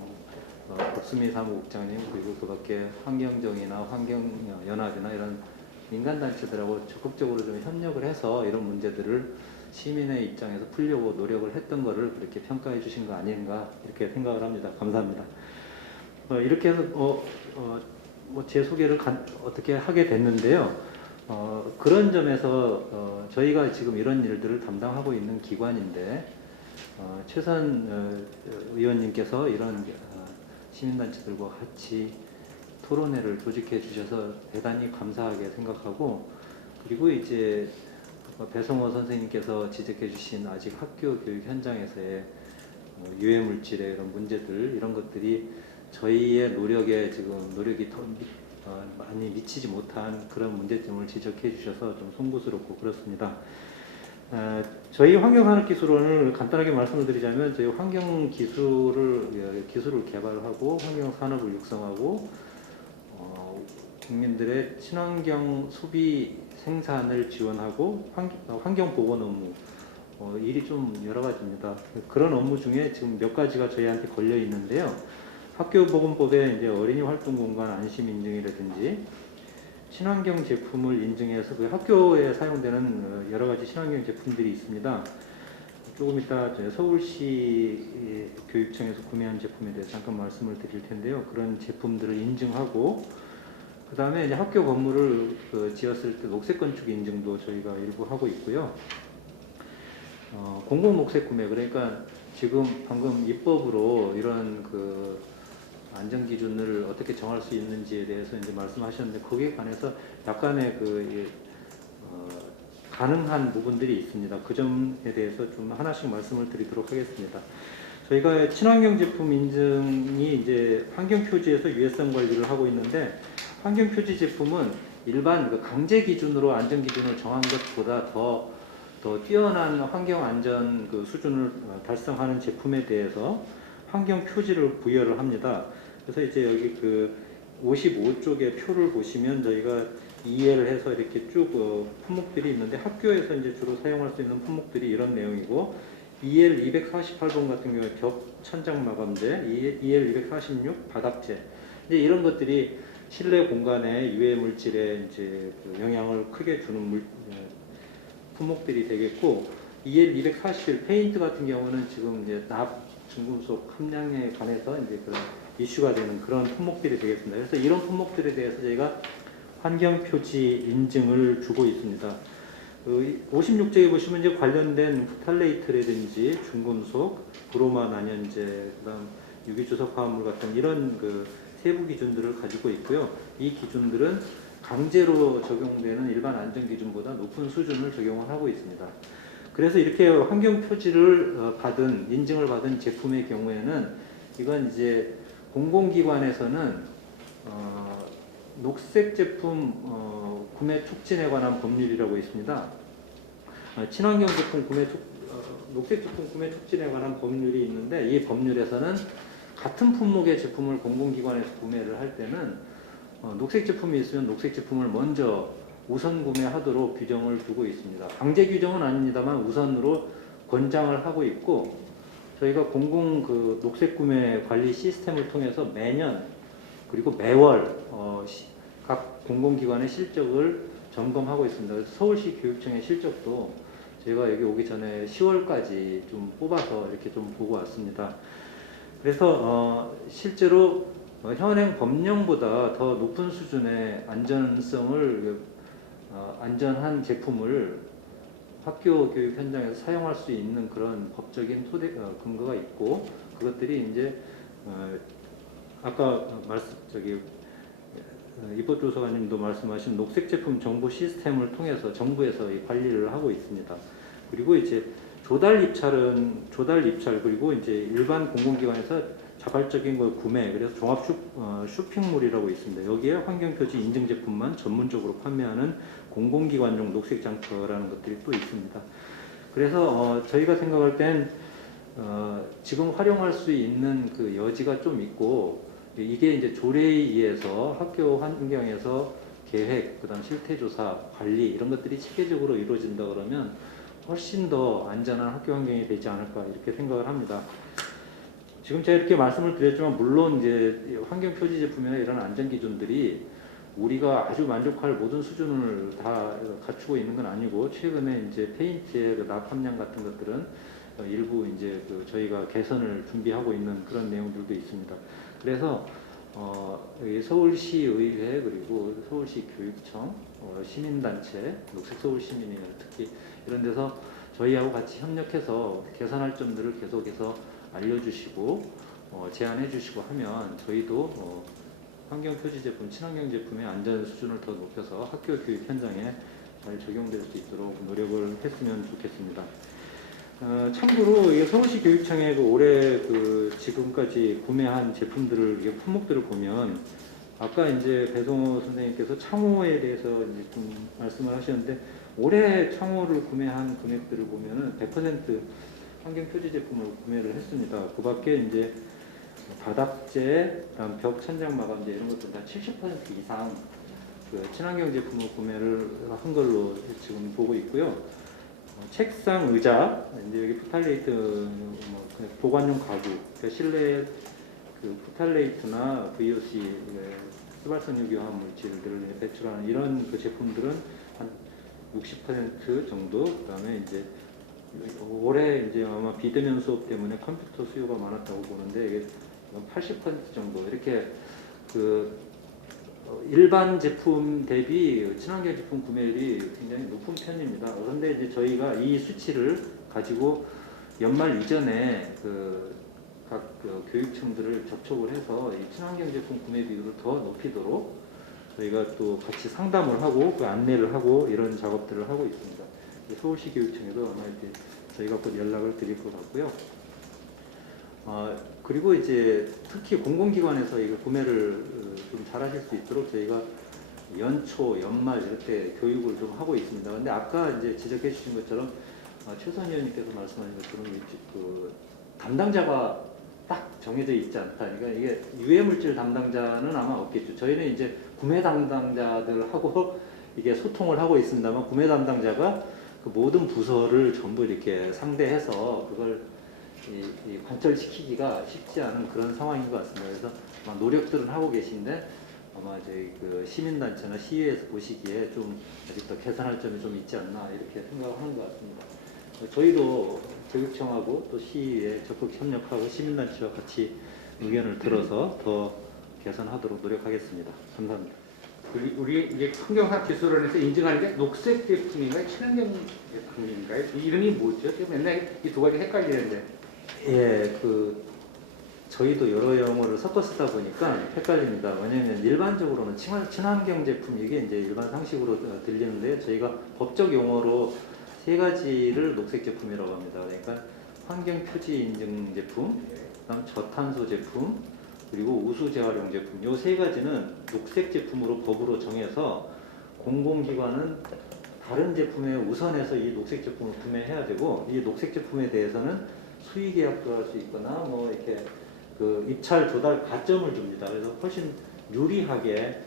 박수미 사무국장님 그리고 그밖에 환경정이나 환경연합이나 이런 민간단체들하고 적극적으로 좀 협력을 해서 이런 문제들을 시민의 입장에서 풀려고 노력을 했던 거를 그렇게 평가해 주신 거 아닌가 이렇게 생각을 합니다. 감사합니다. 이렇게 해서 제 소개를 어떻게 하게 됐는데요. 그런 점에서 저희가 지금 이런 일들을 담당하고 있는 기관인데 최선 의원님께서 이런 시민단체들과 같이 토론회를 조직해 주셔서 대단히 감사하게 생각하고 그리고 이제 배성호 선생님께서 지적해 주신 아직 학교 교육 현장에서의 유해물질의 이런 문제들 이런 것들이 저희의 노력에 지금 노력이 더 많이 미치지 못한 그런 문제점을 지적해 주셔서 좀 송구스럽고 그렇습니다. 저희 환경산업기술원을 간단하게 말씀을 드리자면 저희 기술을 개발하고 환경산업을 육성하고 국민들의 친환경 소비 생산을 지원하고 환경보건 업무 일이 좀 여러 가지입니다. 그런 업무 중에 지금 몇 가지가 저희한테 걸려 있는데요. 학교보건법에 이제 어린이 활동 공간 안심 인증이라든지 친환경 제품을 인증해서 그 학교에 사용되는 여러 가지 친환경 제품들이 있습니다. 조금 이따 서울시 교육청에서 구매한 제품에 대해서 잠깐 말씀을 드릴 텐데요. 그런 제품들을 인증하고 그 다음에 이제 학교 건물을 지었을 때 녹색 건축 인증도 저희가 일부 하고 있고요. 공공 녹색 구매 그러니까 지금 방금 입법으로 이런 안전 기준을 어떻게 정할 수 있는지에 대해서 이제 말씀하셨는데 거기에 관해서 약간의 가능한 부분들이 있습니다. 그 점에 대해서 좀 하나씩 말씀을 드리도록 하겠습니다. 저희가 친환경 제품 인증이 이제 환경 표지에서 유해성 관리를 하고 있는데 환경 표지 제품은 일반 강제 기준으로 안전 기준을 정한 것보다 더 뛰어난 환경 안전 수준을 달성하는 제품에 대해서 환경 표지를 부여를 합니다. 그래서 이제 여기 55쪽의 표를 보시면 저희가 이해를 해서 이렇게 쭉 품목들이 있는데 학교에서 이제 주로 사용할 수 있는 품목들이 이런 내용이고 EL 248번 같은 경우에 벽 천장 마감재, EL 246 바닥재 이제 이런 것들이 실내 공간에 유해 물질에 이제 영향을 크게 주는 품목들이 되겠고 EL 241 페인트 같은 경우는 지금 이제 납 중금속 함량에 관해서 이제 그런 이슈가 되는 그런 품목들이 되겠습니다. 그래서 이런 품목들에 대해서 저희가 환경 표지 인증을 주고 있습니다. 56쪽에 보시면 이제 관련된 프탈레이트라든지 중금속, 브로마 난연제, 그다음 유기주석 화합물 같은 이런 세부 기준들을 가지고 있고요. 이 기준들은 강제로 적용되는 일반 안전 기준보다 높은 수준을 적용을 하고 있습니다. 그래서 이렇게 환경 표지를 인증을 받은 제품의 경우에는 이건 이제 공공기관에서는 녹색 제품 구매 촉진에 관한 법률이라고 있습니다. 친환경 제품 녹색 제품 구매 촉진에 관한 법률이 있는데, 이 법률에서는 같은 품목의 제품을 공공기관에서 구매를 할 때는 녹색 제품이 있으면 녹색 제품을 먼저 우선 구매하도록 규정을 두고 있습니다. 강제 규정은 아닙니다만 우선으로 권장을 하고 있고, 저희가 공공 녹색 구매 관리 시스템을 통해서 매년 그리고 매월 각 공공기관의 실적을 점검하고 있습니다. 그래서 서울시 교육청의 실적도 저희가 여기 오기 전에 10월까지 좀 뽑아서 이렇게 좀 보고 왔습니다. 그래서 실제로 현행 법령보다 더 높은 수준의 안전한 제품을 학교 교육 현장에서 사용할 수 있는 그런 법적인 근거가 있고, 그것들이 이제 아까 입법조사관님도 말씀하신 녹색 제품 정보 시스템을 통해서 정부에서 이 관리를 하고 있습니다. 그리고 이제 조달 입찰 그리고 이제 일반 공공기관에서 자발적인 걸 구매, 그래서 종합 쇼핑몰이라고 있습니다. 여기에 환경표지 인증 제품만 전문적으로 판매하는 공공기관용 녹색 장터라는 것들이 또 있습니다. 그래서 저희가 생각할 땐 지금 활용할 수 있는 그 여지가 좀 있고, 이게 이제 조례에 의해서 학교 환경에서 계획, 그다음 실태조사, 관리 이런 것들이 체계적으로 이루어진다 그러면 훨씬 더 안전한 학교 환경이 되지 않을까 이렇게 생각을 합니다. 지금 제가 이렇게 말씀을 드렸지만, 물론 이제 환경 표지 제품이나 이런 안전 기준들이 우리가 아주 만족할 모든 수준을 다 갖추고 있는 건 아니고, 최근에 이제 페인트의 납함량 같은 것들은 일부 이제 저희가 개선을 준비하고 있는 그런 내용들도 있습니다. 그래서 서울시의회 그리고 서울시 교육청, 시민단체, 녹색 서울시민회 특히 이런 데서 저희하고 같이 협력해서 개선할 점들을 계속해서 알려주시고 제안해 주시고 하면 저희도 환경표지 제품, 친환경 제품의 안전 수준을 더 높여서 학교 교육 현장에 잘 적용될 수 있도록 노력을 했으면 좋겠습니다. 참고로 서울시 교육청에 올해 지금까지 구매한 제품들을 품목들을 보면, 아까 이제 배송호 선생님께서 창호에 대해서 이제 좀 말씀을 하셨는데, 올해 창호를 구매한 금액들을 보면은 100% 환경 표지 제품을 구매를 했습니다. 그 밖에 이제 바닥재, 벽 천장 마감재 이런 것들 다 70% 이상 친환경 제품을 구매를 한 걸로 지금 보고 있고요. 책상, 의자, 이제 여기 푸탈레이트, 보관용 가구, 그러니까 실내 푸탈레이트나 VOC, 휘발성 유기화학 물질들을 배출하는 이런 제품들은 한 60% 정도. 그다음에 이제 올해 이제 아마 비대면 수업 때문에 컴퓨터 수요가 많았다고 보는데, 이게 80% 정도 이렇게 일반 제품 대비 친환경 제품 구매율이 굉장히 높은 편입니다. 그런데 이제 저희가 이 수치를 가지고 연말 이전에 각 교육청들을 접촉을 해서 이 친환경 제품 구매 비율을 더 높이도록 저희가 또 같이 상담을 하고 안내를 하고 이런 작업들을 하고 있습니다. 서울시 교육청에도 아마 이렇게 저희가 곧 연락을 드릴 것 같고요. 그리고 이제 특히 공공기관에서 이거 구매를 좀 잘하실 수 있도록 저희가 연초, 연말 이렇게 교육을 좀 하고 있습니다. 근데 아까 이제 지적해 주신 것처럼 최선 의원님께서 말씀하신 것처럼 담당자가 딱 정해져 있지 않다. 그러니까 이게 유해물질 담당자는 아마 없겠죠. 저희는 이제 구매 담당자들하고 이게 소통을 하고 있습니다만, 구매 담당자가 그 모든 부서를 전부 이렇게 상대해서 그걸 관철시키기가 쉽지 않은 그런 상황인 것 같습니다. 그래서 아마 노력들은 하고 계신데, 아마 저희 시민단체나 시의회에서 보시기에 좀 아직 더 개선할 점이 좀 있지 않나 이렇게 생각을 하는 것 같습니다. 저희도 교육청하고 또 시의회에 적극 협력하고 시민단체와 같이 의견을 들어서 더 개선하도록 노력하겠습니다. 감사합니다. 우리 이제 환경학기술원에서 인증하는 게 녹색 제품인가요? 친환경 제품인가요? 이름이 뭐죠? 맨날 이 두 가지 헷갈리는데. 예, 저희도 여러 용어를 섞어 쓰다 보니까 헷갈립니다. 왜냐하면 일반적으로는 친환경 제품, 이게 이제 일반 상식으로 들리는데, 저희가 법적 용어로 세 가지를 녹색 제품이라고 합니다. 그러니까 환경 표지 인증 제품, 그다음 저탄소 제품, 그리고 우수 재활용 제품, 요 세 가지는 녹색 제품으로 법으로 정해서 공공기관은 다른 제품에 우선해서 이 녹색 제품을 구매해야 되고, 이 녹색 제품에 대해서는 수의 계약도 할 수 있거나 뭐 이렇게 그 입찰 조달 가점을 줍니다. 그래서 훨씬 유리하게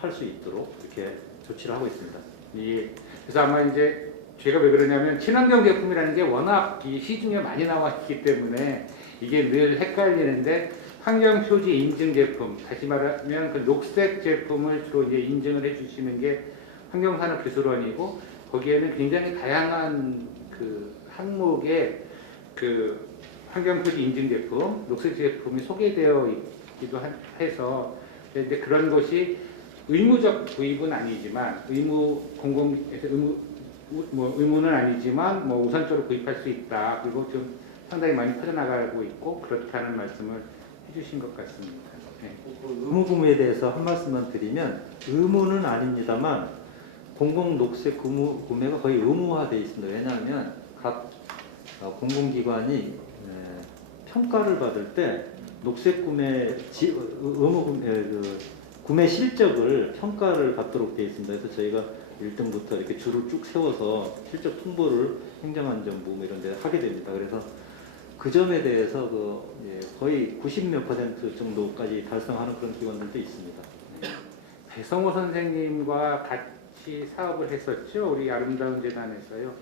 팔 수 있도록 이렇게 조치를 하고 있습니다. 예. 그래서 아마 이제 제가 왜 그러냐면 친환경 제품이라는 게 워낙 이 시중에 많이 나와 있기 때문에 이게 늘 헷갈리는데, 환경 표지 인증 제품, 다시 말하면 그 녹색 제품을 주로 이제 인증을 해주시는 게 환경산업기술원이고, 거기에는 굉장히 다양한 그 항목의 그 환경 표지 인증 제품, 녹색 제품이 소개되어 있기도 해서, 근데 그런 것이 의무적 구입은 아니지만 의무는 아니지만 뭐 우선적으로 구입할 수 있다. 그리고 좀 상당히 많이 퍼져나가고 있고 그렇다는 말씀을 해주신 것 같습니다. 네. 의무 구매에 대해서 한 말씀만 드리면, 의무는 아닙니다만 공공 녹색 구매가 거의 의무화되어 있습니다. 왜냐하면 각 공공기관이 평가를 받을 때 녹색 구매 구매 실적을 평가를 받도록 되어 있습니다. 그래서 저희가 1등부터 이렇게 줄을 쭉 세워서 실적 통보를 행정안전부 뭐 이런 데 하게 됩니다. 그래서 그 점에 대해서 거의 90몇 % 정도까지 달성하는 그런 기관들도 있습니다. 배성호 선생님과 같이 사업을 했었죠. 우리 아름다운 재단에서요.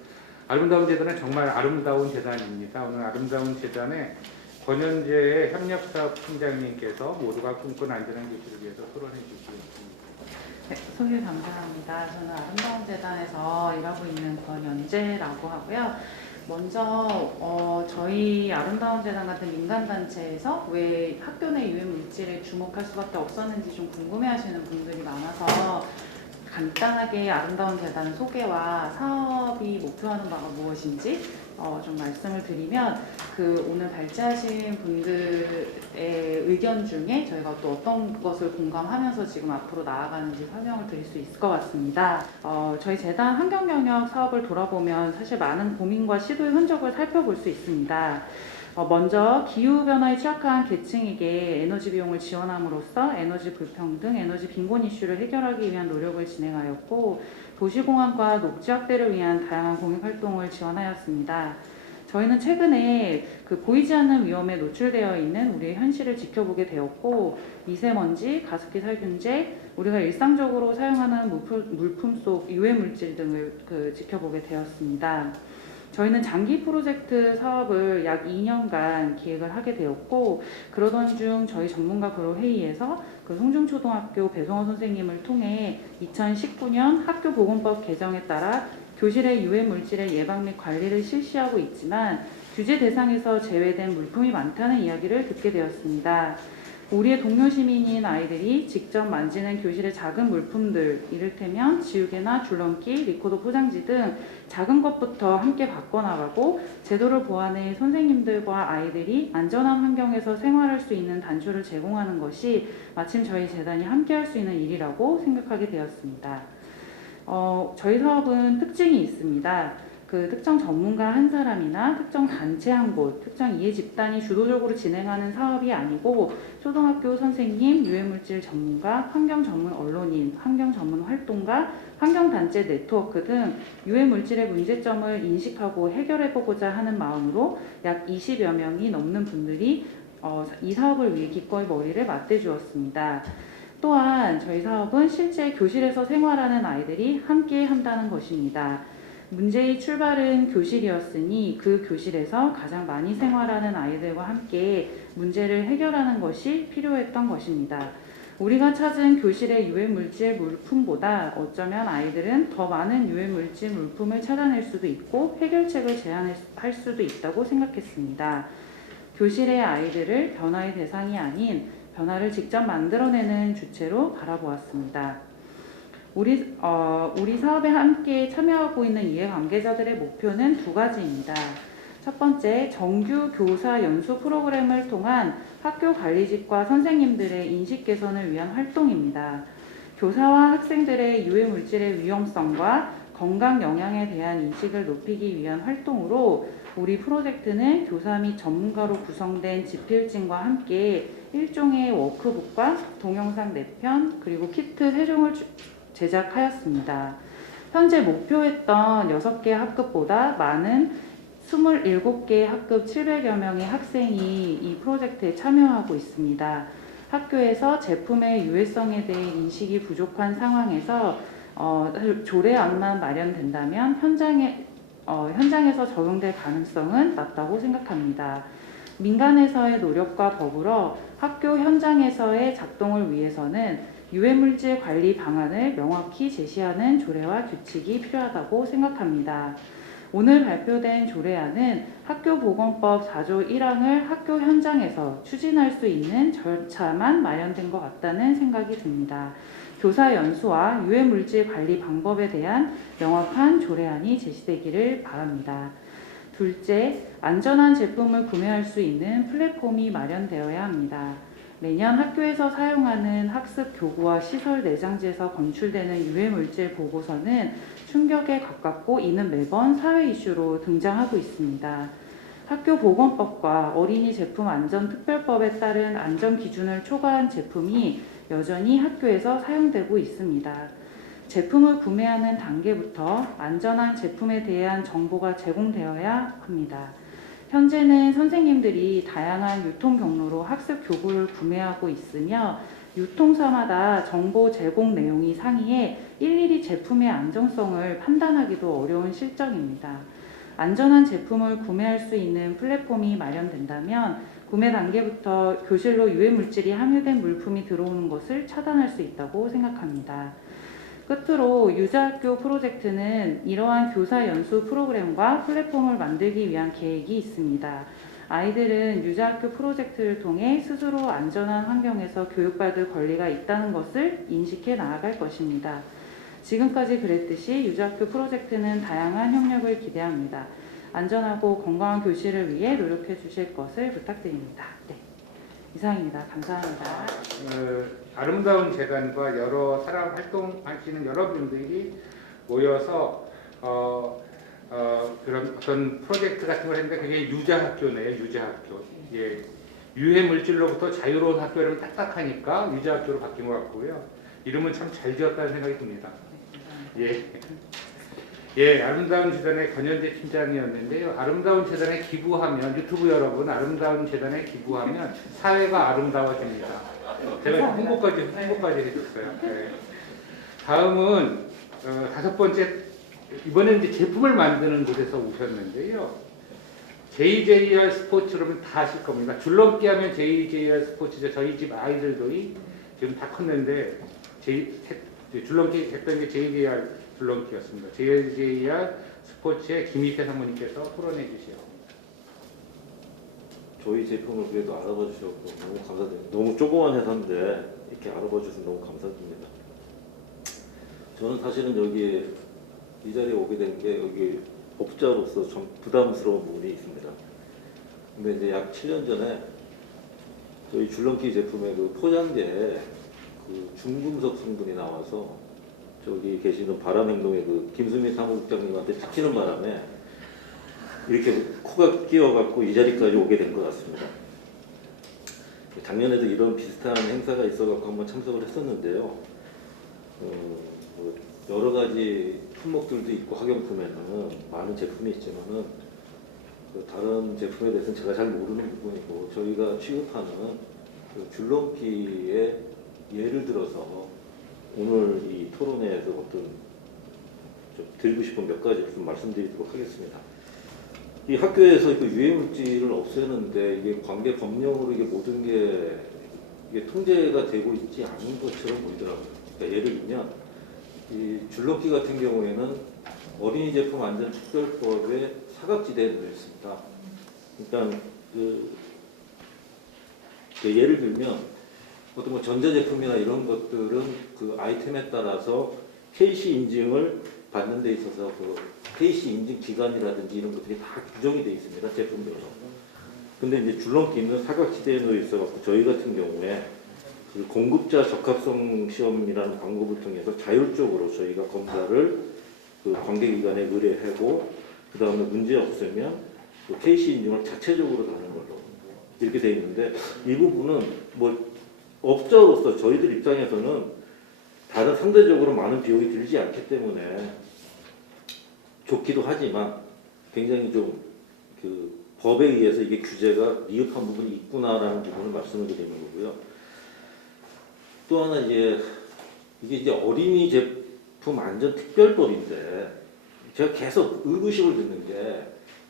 아름다운 재단은 정말 아름다운 재단입니다. 오늘 아름다운 재단에 권현재 협력사업 팀장님께서 모두가 꿈꾸는 안전한 교실을 위해서 토론해 주시겠습니다. 네, 소개 감사합니다. 저는 아름다운 재단에서 일하고 있는 권연재라고 하고요. 먼저 저희 아름다운 재단 같은 민간단체에서 왜 학교 내 유해 물질에 주목할 수밖에 없었는지 좀 궁금해하시는 분들이 많아서 간단하게 아름다운 재단 소개와 사업이 목표하는 바가 무엇인지 좀 말씀을 드리면, 오늘 발제하신 분들의 의견 중에 저희가 또 어떤 것을 공감하면서 지금 앞으로 나아가는지 설명을 드릴 수 있을 것 같습니다. 저희 재단 환경 영역 사업을 돌아보면 사실 많은 고민과 시도의 흔적을 살펴볼 수 있습니다. 먼저 기후변화에 취약한 계층에게 에너지 비용을 지원함으로써 에너지 불평등, 에너지 빈곤 이슈를 해결하기 위한 노력을 진행하였고, 도시공원과 녹지 확대를 위한 다양한 공익활동을 지원하였습니다. 저희는 최근에 보이지 않는 위험에 노출되어 있는 우리의 현실을 지켜보게 되었고, 미세먼지, 가습기 살균제, 우리가 일상적으로 사용하는 물품 속 유해 물질 등을 지켜보게 되었습니다. 저희는 장기 프로젝트 사업을 약 2년간 기획을 하게 되었고, 그러던 중 저희 전문가 그룹 회의에서 송중초등학교 배성호 선생님을 통해 2019년 학교보건법 개정에 따라 교실의 유해 물질의 예방 및 관리를 실시하고 있지만 규제 대상에서 제외된 물품이 많다는 이야기를 듣게 되었습니다. 우리의 동료 시민인 아이들이 직접 만지는 교실의 작은 물품들, 이를테면 지우개나 줄넘기, 리코더 포장지 등 작은 것부터 함께 바꿔나가고, 제도를 보완해 선생님들과 아이들이 안전한 환경에서 생활할 수 있는 단초를 제공하는 것이 마침 저희 재단이 함께 할 수 있는 일이라고 생각하게 되었습니다. 저희 사업은 특징이 있습니다. 특정 전문가 한 사람이나 특정 단체 한 곳, 특정 이해 집단이 주도적으로 진행하는 사업이 아니고, 초등학교 선생님, 유해물질 전문가, 환경 전문 언론인, 환경 전문 활동가, 환경단체 네트워크 등 유해물질의 문제점을 인식하고 해결해보고자 하는 마음으로 약 20여 명이 넘는 분들이 이 사업을 위해 기꺼이 머리를 맞대주었습니다. 또한 저희 사업은 실제 교실에서 생활하는 아이들이 함께 한다는 것입니다. 문제의 출발은 교실이었으니 그 교실에서 가장 많이 생활하는 아이들과 함께 문제를 해결하는 것이 필요했던 것입니다. 우리가 찾은 교실의 유해물질 물품보다 어쩌면 아이들은 더 많은 유해물질 물품을 찾아낼 수도 있고 해결책을 제안할 수도 있다고 생각했습니다. 교실의 아이들을 변화의 대상이 아닌 변화를 직접 만들어내는 주체로 바라보았습니다. 우리 사업에 함께 참여하고 있는 이해관계자들의 목표는 두 가지입니다. 첫 번째, 정규 교사 연수 프로그램을 통한 학교 관리직과 선생님들의 인식 개선을 위한 활동입니다. 교사와 학생들의 유해 물질의 위험성과 건강 영향에 대한 인식을 높이기 위한 활동으로 우리 프로젝트는 교사 및 전문가로 구성된 지필진과 함께 일종의 워크북과 동영상 4편 그리고 키트 3종을 제작하였습니다. 현재 목표했던 6개 학급보다 많은 27개 학급 700여 명의 학생이 이 프로젝트에 참여하고 있습니다. 학교에서 제품의 유해성에 대해 인식이 부족한 상황에서 조례안만 마련된다면 현장에서 적용될 가능성은 낮다고 생각합니다. 민간에서의 노력과 더불어 학교 현장에서의 작동을 위해서는 유해물질 관리 방안을 명확히 제시하는 조례와 규칙이 필요하다고 생각합니다. 오늘 발표된 조례안은 학교보건법 4조 1항을 학교 현장에서 추진할 수 있는 절차만 마련된 것 같다는 생각이 듭니다. 교사 연수와 유해물질 관리 방법에 대한 명확한 조례안이 제시되기를 바랍니다. 둘째, 안전한 제품을 구매할 수 있는 플랫폼이 마련되어야 합니다. 매년 학교에서 사용하는 학습 교구와 시설 내장지에서 검출되는 유해물질 보고서는 충격에 가깝고 이는 매번 사회 이슈로 등장하고 있습니다. 학교보건법과 어린이 제품 안전특별법에 따른 안전 기준을 초과한 제품이 여전히 학교에서 사용되고 있습니다. 제품을 구매하는 단계부터 안전한 제품에 대한 정보가 제공되어야 합니다. 현재는 선생님들이 다양한 유통 경로로 학습 교구를 구매하고 있으며 유통사마다 정보 제공 내용이 상이해 일일이 제품의 안정성을 판단하기도 어려운 실정입니다. 안전한 제품을 구매할 수 있는 플랫폼이 마련된다면 구매 단계부터 교실로 유해물질이 함유된 물품이 들어오는 것을 차단할 수 있다고 생각합니다. 끝으로 유자학교 프로젝트는 이러한 교사 연수 프로그램과 플랫폼을 만들기 위한 계획이 있습니다. 아이들은 유자학교 프로젝트를 통해 스스로 안전한 환경에서 교육받을 권리가 있다는 것을 인식해 나아갈 것입니다. 지금까지 그랬듯이 유자학교 프로젝트는 다양한 협력을 기대합니다. 안전하고 건강한 교실을 위해 노력해 주실 것을 부탁드립니다. 네, 이상입니다. 감사합니다. 아름다운 재단과 여러 사람 활동하시는 여러분들이 모여서 그런 어떤 프로젝트 같은 걸 했는데 그게 유자학교네요. 유자학교. 예. 유해 물질로부터 자유로운 학교라면 딱딱하니까 유자학교로 바뀐 것 같고요. 이름은 참 잘 지었다는 생각이 듭니다. 예. 예, 아름다운 재단의 권현재 팀장이었는데요. 아름다운 재단에 기부하면, 유튜브 여러분, 아름다운 재단에 기부하면 사회가 아름다워집니다. 제가 홍보까지 해줬어요. 네. 다음은 5번째, 이번에는 이제 제품을 만드는 곳에서 오셨는데요. JJR 스포츠 그러면 다 아실 겁니다. 줄넘기 하면 JJR 스포츠죠. 저희 집 아이들도 지금 다 컸는데 줄넘기 했던 게 JJR 줄넘기였습니다. JJR 스포츠의 김희태 사모님께서 토론해 주시옵니다. 저희 제품을 그래도 알아봐 주셔서 너무 감사드립니다. 너무 조그만 회사인데 이렇게 알아봐 주셔서 너무 감사드립니다. 저는 사실은 여기 이 자리에 오게 된 게 여기 법자로서 좀 부담스러운 부분이 있습니다. 근데 이제 약 7년 전에 저희 줄넘기 제품의 그 포장재에 그 중금속 성분이 나와서 저기 계시는 바람행동의 그 김수민 사무국장님한테 찍히는 바람에 이렇게 코가 끼어갖고 이 자리까지 오게 된 것 같습니다. 작년에도 이런 비슷한 행사가 있어갖고 한번 참석을 했었는데요. 여러 가지 품목들도 있고 학용품에는 많은 제품이 있지만은 다른 제품에 대해서는 제가 잘 모르는 부분이고 저희가 취급하는 그 줄넘기의 예를 들어서 오늘 이 토론회에서 어떤 좀 드리고 싶은 몇 가지를 좀 말씀드리도록 하겠습니다. 이 학교에서 그 유해물질을 없애는데 이게 관계 법령으로 이게 모든 게 이게 통제가 되고 있지 않은 것처럼 보이더라고요. 그러니까 예를 들면 이 줄넘기 같은 경우에는 어린이 제품 안전 특별법에 사각지대에 놓여 있습니다. 그러니까 예를 들면 어떤 뭐 전자제품이나 이런 것들은 그 아이템에 따라서 KC 인증을 받는 데 있어서 그 KC 인증 기간이라든지 이런 것들이 다 규정이 되어 있습니다. 제품별로. 근데 이제 줄넘기는 사각지대에 놓여 있어갖고 저희 같은 경우에 그 공급자 적합성 시험이라는 방법을 통해서 자율적으로 저희가 검사를 그 관계기관에 의뢰하고 그 다음에 문제 없으면 또 KC 인증을 자체적으로 다는 걸로 이렇게 돼 있는데 이 부분은 뭐 업자로서 저희들 입장에서는 다른 상대적으로 많은 비용이 들지 않기 때문에 좋기도 하지만 굉장히 좀 그 법에 의해서 이게 규제가 미흡한 부분이 있구나라는 부분을 말씀을 드리는 거고요. 또 하나 이게 이제 어린이 제품 안전 특별법인데 제가 계속 의구심을 듣는 게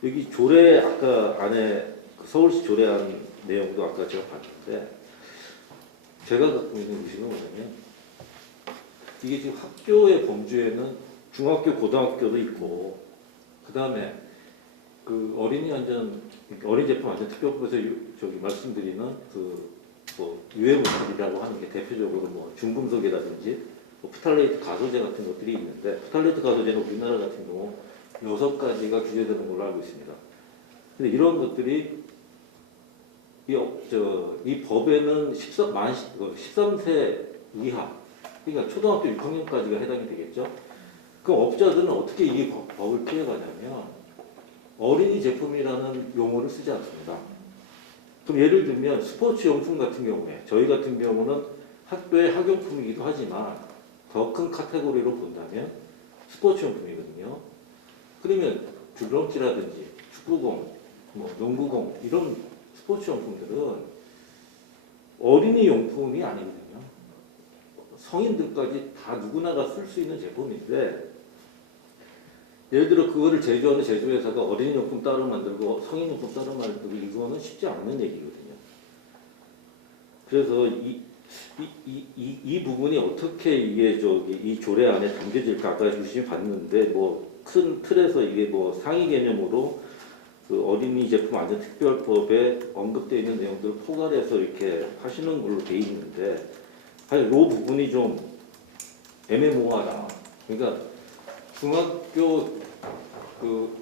여기 조례 아까 안에 서울시 조례안 내용도 아까 제가 봤는데 제가 갖고 있는 의심은 뭐냐면 이게 지금 학교의 범주에는 중학교, 고등학교도 있고 그 다음에 그 어린이 제품 안전 특별법에서 저기 말씀드리는 그 뭐 유해물질이라고 하는 게 대표적으로 뭐 중금속이라든지 뭐 프탈레이트 가소제 같은 것들이 있는데 프탈레이트 가소제는 우리나라 같은 경우 6가지가 규제되는 걸로 알고 있습니다. 근데 이런 것들이 이 법에는 13세 이하, 그러니까 초등학교 6학년까지가 해당이 되겠죠. 그럼 업자들은 어떻게 이 법을 피해가냐면 어린이 제품이라는 용어를 쓰지 않습니다. 그럼 예를 들면 스포츠 용품 같은 경우에 저희 같은 경우는 학교의 학용품이기도 하지만 더 큰 카테고리로 본다면 스포츠 용품이거든요. 그러면 줄넘기라든지 축구공, 뭐 농구공 이런 스포츠 용품들은 어린이 용품이 아니거든요. 성인들까지 다 누구나가 쓸 수 있는 제품인데 예를 들어 그거를 제조하는 제조회사가 어린이 용품 따로 만들고 성인 용품 따로 만들고 이거는 쉽지 않는 얘기거든요. 그래서 이 부분이 어떻게 이게 이 조례 안에 담겨질까 아까 유심히 봤는데 뭐 큰 틀에서 이게 뭐 상위 개념으로 그 어린이 제품 안전 특별법에 언급되어 있는 내용들을 포괄해서 이렇게 하시는 걸로 돼 있는데 사실 이 부분이 좀 애매모호하다. 그러니까 중학교 그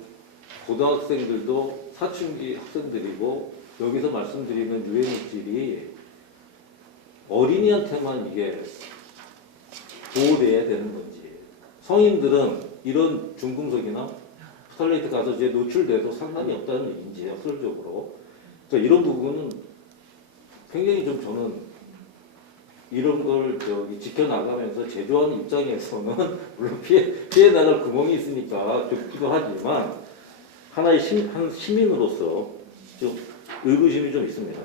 고등학생들도 사춘기 학생들이고 여기서 말씀드리는 유해물질이 어린이한테만 이게 보호돼야 되는 건지 성인들은 이런 중금속이나 프탈레이트 가소제에 노출돼도 상관이 없다는 얘기인지 역설적으로 그러니까 이런 부분은 굉장히 좀 저는 이런 걸 지켜나가면서 제조하는 입장에서는 물론 피해 나갈 구멍이 있으니까 좋기도 하지만 하나의 한 시민으로서 좀 의구심이 좀 있습니다.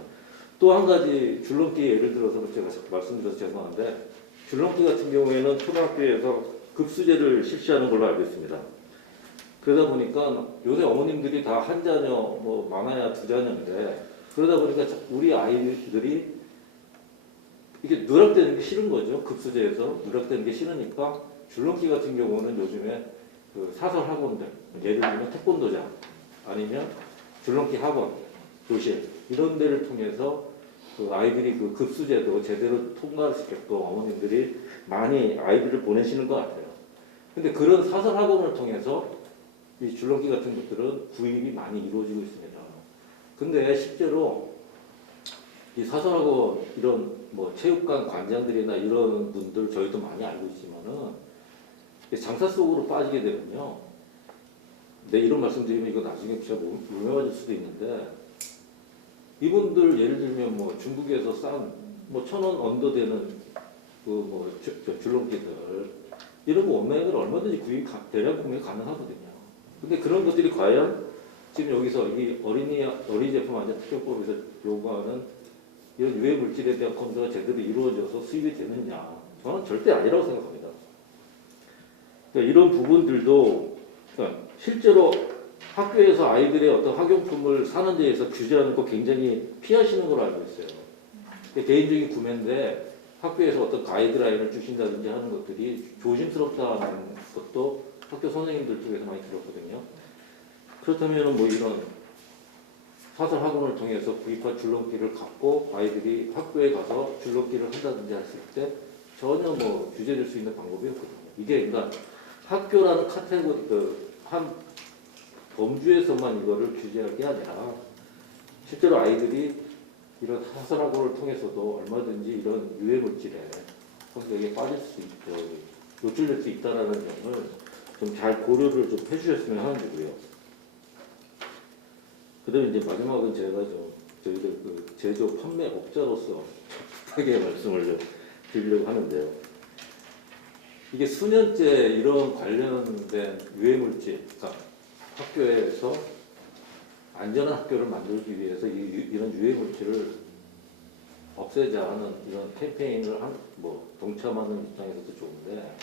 또 한 가지 줄넘기 예를 들어서 제가 말씀드려서 죄송한데 줄넘기 같은 경우에는 초등학교에서 급수제를 실시하는 걸로 알고 있습니다. 그러다 보니까 요새 어머님들이 다 한 자녀 뭐 많아야 2자녀인데 그러다 보니까 우리 아이들이 이게 누락되는 게 싫은 거죠. 급수제에서 누락되는 게 싫으니까 줄넘기 같은 경우는 요즘에 그 사설 학원들 예를 들면 태권도장 아니면 줄넘기 학원, 교실 이런 데를 통해서 그 아이들이 그 급수제도 제대로 통과할 수 있게끔 어머님들이 많이 아이들을 보내시는 것 같아요. 근데 그런 사설 학원을 통해서 이 줄넘기 같은 것들은 구입이 많이 이루어지고 있습니다. 근데 실제로 이 사설학원 이런 뭐 체육관 관장들이나 이런 분들 저희도 많이 알고 있지만은 장사 속으로 빠지게 되면요. 네, 이런 말씀드리면 이거 나중에 진짜 유명해질 수도 있는데 이분들 예를 들면 뭐 중국에서 싼 뭐 1,000원 언더 되는 그 뭐 줄넘기들 이런 거 온라인으로 얼마든지 대량 구매 가능하거든요. 근데 그런 것들이 과연 지금 여기서 이 어린이 제품 안전 특별법에서 요구하는 이런 유해 물질에 대한 검사가 제대로 이루어져서 수입이 되느냐? 저는 절대 아니라고 생각합니다. 그러니까 이런 부분들도 그러니까 실제로 학교에서 아이들의 어떤 학용품을 사는 데에서 규제하는 거 굉장히 피하시는 걸로 알고 있어요. 개인적인 구매인데 학교에서 어떤 가이드라인을 주신다든지 하는 것들이 조심스럽다는 것도 학교 선생님들 쪽에서 많이 들었거든요. 그렇다면 뭐 이런 사설 학원을 통해서 구입한 줄넘기를 갖고 아이들이 학교에 가서 줄넘기를 한다든지 했을 때 전혀 뭐 규제될 수 있는 방법이 없거든요. 이게 그러니까 학교라는 카테고리 한 범주에서만 이거를 규제할 게 아니라 실제로 아이들이 이런 사설 학원을 통해서도 얼마든지 이런 유해 물질에 성격에 빠질 수 있죠. 노출될 수 있다라는 점을 좀 잘 고려를 좀 해주셨으면 하는 거고요. 그다음에 이제 마지막은 제가 좀 저희들 그 제조 판매업자로서 하게 말씀을 좀 드리려고 하는데요. 이게 수년째 이런 관련된 유해물질, 그러니까 학교에서 안전한 학교를 만들기 위해서 이런 유해물질을 없애자 하는 이런 캠페인을 동참하는 입장에서도 좋은데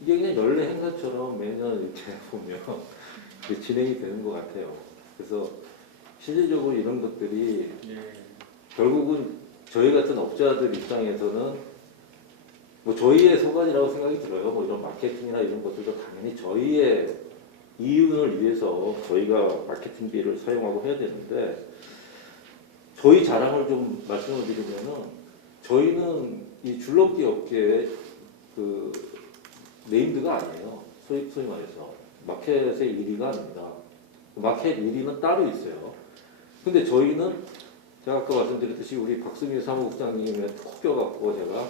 이게 그냥 연례 행사처럼 매년 이렇게 보면 이게 진행이 되는 것 같아요. 그래서 실질적으로 이런 것들이 결국은 저희 같은 업자들 입장에서는 뭐 저희의 소관이라고 생각이 들어요. 뭐 이런 마케팅이나 이런 것들도 당연히 저희의 이윤을 위해서 저희가 마케팅비를 사용하고 해야 되는데 저희 자랑을 좀 말씀을 드리면은 저희는 이 줄넘기 업계의 그 네임드가 아니에요. 소위 말해서 마켓의 1위가 아닙니다. 마켓 1위는 따로 있어요. 근데 저희는 제가 아까 말씀드렸듯이 우리 박승일 사무국장님의 콕 껴갖고 제가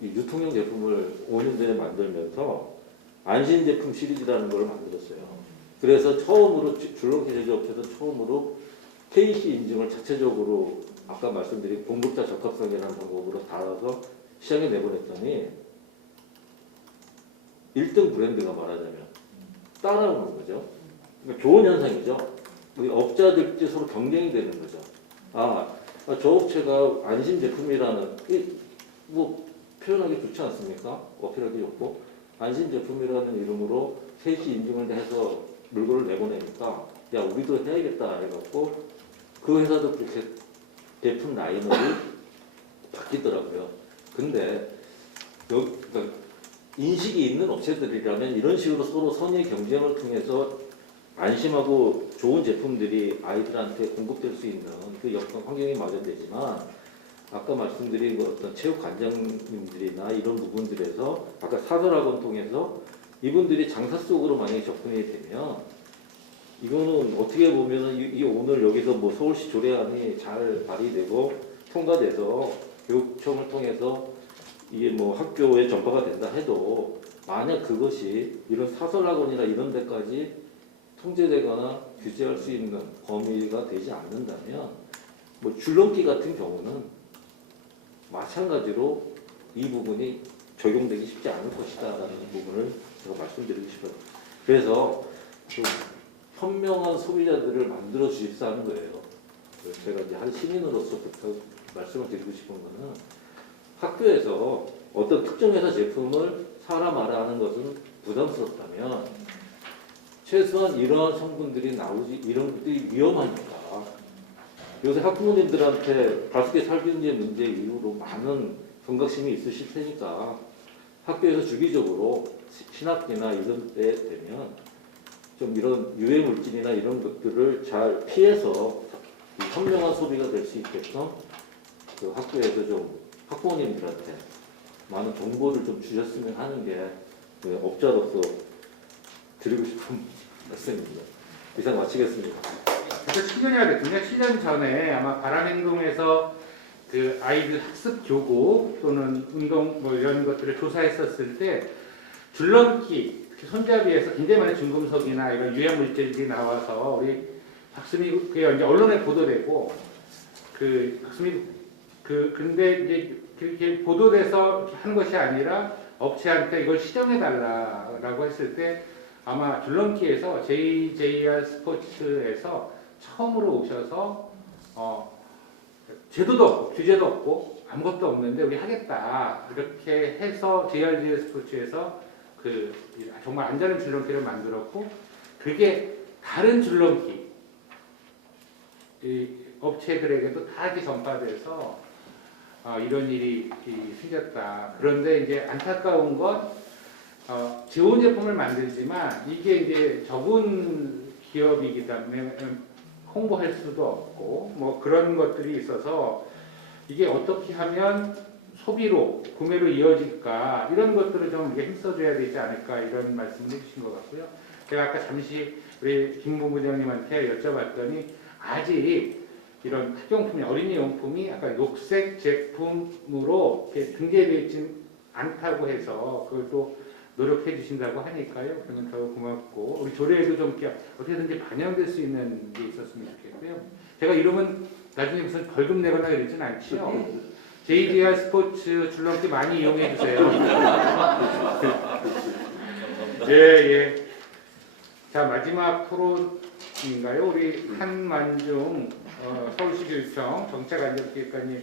이 유통용 제품을 5년 전에 만들면서 안심 제품 시리즈라는 걸 만들었어요. 그래서 처음으로 줄넘기 제조업체에서 처음으로 KC 인증을 자체적으로 아까 말씀드린 공급자 적합성이라는 방법으로 달아서 시장에 내보냈더니 1등 브랜드가 말하자면 따라오는 거죠. 그러니까 좋은 현상이죠. 우리 업자들끼리 서로 경쟁이 되는 거죠. 저 업체가 안심 제품이라는 뭐 표현하기 좋지 않습니까? 어필하기 좋고 안심 제품이라는 이름으로 세시 인증을 해서 물건을 내보내니까 야 우리도 해야겠다 해갖고 그 회사도 그렇게 제품 라인업이 바뀌더라고요. 근데 그러니까 인식이 있는 업체들이라면 이런 식으로 서로 선의 경쟁을 통해서 안심하고 좋은 제품들이 아이들한테 공급될 수 있는 그 환경이 마련되지만 아까 말씀드린 그 어떤 체육 관장님들이나 이런 부분들에서 아까 사설학원 통해서 이분들이 장사 속으로 만약에 접근이 되면 이거는 어떻게 보면은 이 오늘 여기서 뭐 서울시 조례안이 잘 발의되고 통과돼서 교육청을 통해서 이게 뭐 학교에 전파가 된다 해도 만약 그것이 이런 사설학원이나 이런 데까지 통제되거나 규제할 수 있는 범위가 되지 않는다면 뭐 줄넘기 같은 경우는 마찬가지로 이 부분이 적용되기 쉽지 않을 것이다라는 부분을 제가 말씀드리고 싶어요. 그래서 좀 현명한 소비자들을 만들어 주십사는 거예요. 제가 이제 한 시민으로서부터 말씀을 드리고 싶은 거는 학교에서 어떤 특정 회사 제품을 사라 마라 하는 것은 부담스럽다면 최소한 이러한 성분들이 나오지 이런 것들이 위험하니까 요새 학부모님들한테 가습기 살균제 문제 이후로 많은 경각심이 있으실 테니까 학교에서 주기적으로 신학기나 이런 때 되면 좀 이런 유해 물질이나 이런 것들을 잘 피해서 현명한 소비가 될 수 있게끔 그 학교에서 좀 학부모님들한테 많은 정보를 좀 주셨으면 하는 게 업자로서 드리고 싶은 말씀입니다. 이상 마치겠습니다. 그래서 7년이나 됐군요. 7년 전에 아마 바람행동에서 그 아이들 학습 교구 또는 운동 뭐 이런 것들을 조사했었을 때 줄넘기, 특히 손잡이에서 굉장히 많은 중금속이나 이런 유해 물질들이 나와서 우리 박수미 그게 이제 언론에 보도되고 그 박수미 근데 이제 그렇게 보도돼서 하는 것이 아니라 업체한테 이걸 시정해 달라라고 했을 때 아마 줄넘기에서 JJR 스포츠에서 처음으로 오셔서 제도도 없고 규제도 없고 아무것도 없는데 우리 하겠다 이렇게 해서 JRJR 스포츠에서 그 정말 안전한 줄넘기를 만들었고 그게 다른 줄넘기 이 업체들에게도 다 이렇게 전파돼서 이런 일이 생겼다. 그런데 이제 안타까운 건 좋은 제품을 만들지만 이게 이제 적은 기업이기 때문에 홍보할 수도 없고 뭐 그런 것들이 있어서 이게 어떻게 하면 소비로 구매로 이어질까 이런 것들을 좀 힘써줘야 되지 않을까 이런 말씀을 해주신 것 같고요. 제가 아까 잠시 우리 김 본부장님한테 여쭤봤더니 아직 이런 학용품이 어린이 용품이 아까 녹색 제품으로 이렇게 등재되어 있지 않다고 해서 그걸 또 노력해 주신다고 하니까요. 그러면 더 고맙고 우리 조례에도 좀 이렇게 어떻게든지 반영될 수 있는 게 있었으면 좋겠고요. 제가 이러면 나중에 무슨 벌금 내거나 이러진 않지요. JDR 스포츠 줄넘기 많이 이용해 주세요. 예. 자, 마지막 토론인가요? 우리 한만중 서울시 교육청 정책안전기획관님.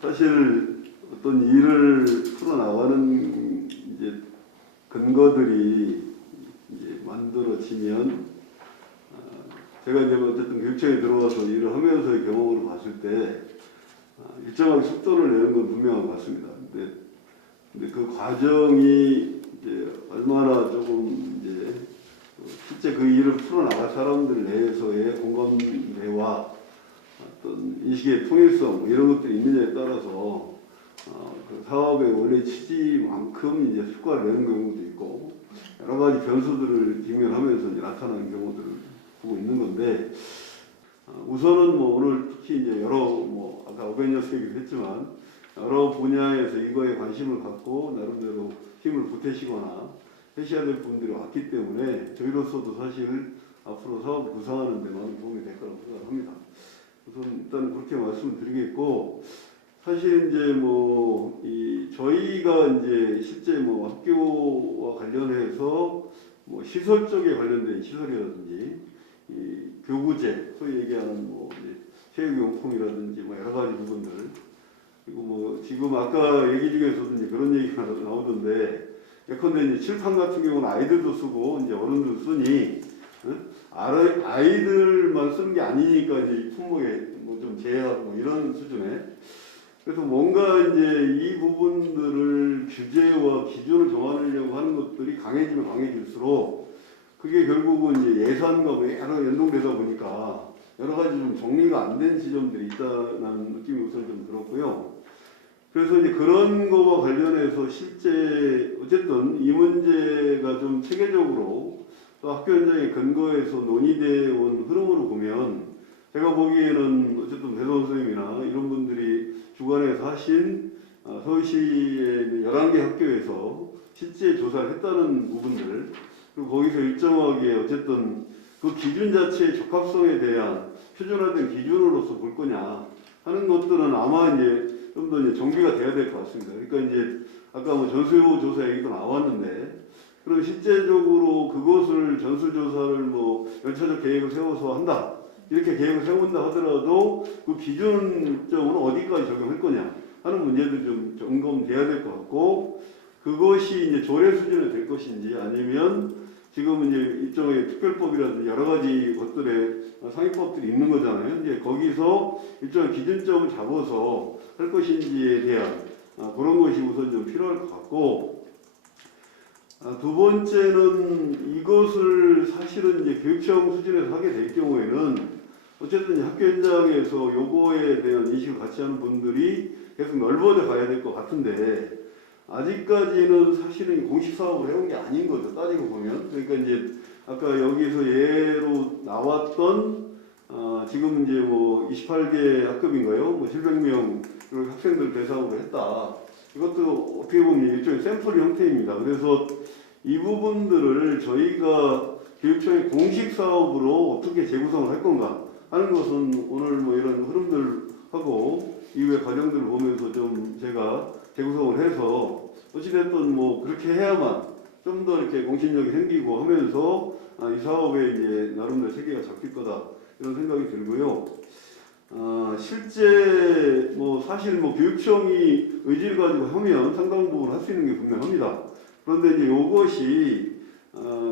사실 어떤 일을 풀어나가는 이제 근거들이 이제 만들어지면 제가 이제 어쨌든 교육청에 들어와서 일을 하면서의 경험으로 봤을 때 일정하게 속도를 내는 건 분명한 것 같습니다. 근데 그 과정이 이제 얼마나 조금 이제 실제 그 일을 풀어나갈 사람들 내에서의 공감대와 어떤 인식의 통일성 뭐 이런 것들이 있느냐에 따라서 그 사업의 원래 취지만큼 이제 성과를 내는 경우도 있고 여러 가지 변수들을 직면하면서 이제 나타나는 경우들을 보고 있는 건데 우선은 뭐 오늘 특히 이제 여러 뭐 아까 어벤져스 얘기도 했지만 여러 분야에서 이거에 관심을 갖고 나름대로 힘을 보태시거나 하셔야 될 분들이 왔기 때문에 저희로서도 사실 앞으로 사업을 구상하는 데 많은 도움이 될 거라고 생각합니다. 우선 일단 그렇게 말씀을 드리겠고 사실 이제 뭐 저희가 이제 실제 뭐 학교와 관련해서 뭐 시설 쪽에 관련된 시설이라든지 이 교구제 소위 얘기하는 뭐 체육용품이라든지 뭐 여러 가지 부분들 그리고 뭐 지금 아까 얘기 중에서도 이제 그런 얘기가 나오던데 예컨대 이제 칠판 같은 경우는 아이들도 쓰고 이제 어른도 쓰니 아이들만 쓰는 게 아니니까 이제 품목에 뭐 좀 제약 뭐 이런 수준에 그래서 뭔가 이제 이 부분들을 규제와 기준을 정하려고 하는 것들이 강해지면 강해질수록 그게 결국은 이제 예산과 뭐 여러 연동되다 보니까 여러 가지 좀 정리가 안 된 지점들이 있다는 느낌이 우선 좀 들었고요. 그래서 이제 그런 거와 관련해서 실제 어쨌든 이 문제가 좀 체계적으로 또 학교 현장의 근거에서 논의되어 온 흐름으로 보면 제가 보기에는 어쨌든 배선 선생님이나 이런 분들이 주관해서 하신 서울시의 11개 학교에서 실제 조사를 했다는 부분들 그리고 거기서 일정하게 어쨌든 그 기준 자체의 적합성에 대한 표준화된 기준으로서 볼 거냐 하는 것들은 아마 이제 좀 더 이제 정비가 돼야 될 것 같습니다. 그러니까 이제 아까 뭐 전수요 조사 얘기도 나왔는데 그럼 실제적으로 그것을 전수조사를 뭐 열차적 계획을 세워서 한다. 이렇게 계획을 세운다 하더라도 그 기준점은 어디까지 적용할 거냐 하는 문제도 좀 점검돼야 될 것 같고 그것이 이제 조례 수준이 될 것인지 아니면 지금 이제 일종의 특별법이라든지 여러 가지 것들의 상위법들이 있는 거잖아요. 이제 거기서 일종의 기준점을 잡아서 할 것인지에 대한 그런 것이 우선 좀 필요할 것 같고 두 번째는 이것을 사실은 이제 교육청 수준에서 하게 될 경우에는 어쨌든 학교 현장에서 요거에 대한 인식을 같이 하는 분들이 계속 넓어져 가야 될 것 같은데 아직까지는 사실은 공식 사업을 해온 게 아닌 거죠. 따지고 보면. 그러니까 이제 아까 여기서 예로 나왔던 지금 이제 뭐 28개 학급인가요? 뭐 700명 학생들 대상으로 했다. 이것도 어떻게 보면 일종의 샘플 형태입니다. 그래서 이 부분들을 저희가 교육청의 공식 사업으로 어떻게 재구성을 할 건가 하는 것은 오늘 뭐 이런 흐름들하고 이후의 과정들을 보면서 좀 제가 재구성을 해서 어찌됐든 뭐 그렇게 해야만 좀 더 이렇게 공신력이 생기고 하면서 이 사업에 이제 나름대로 체계가 잡힐 거다 이런 생각이 들고요. 실제 뭐 사실 뭐 교육청이 의지를 가지고 하면 상당 부분 할 수 있는 게 분명합니다. 그런데 이제 이것이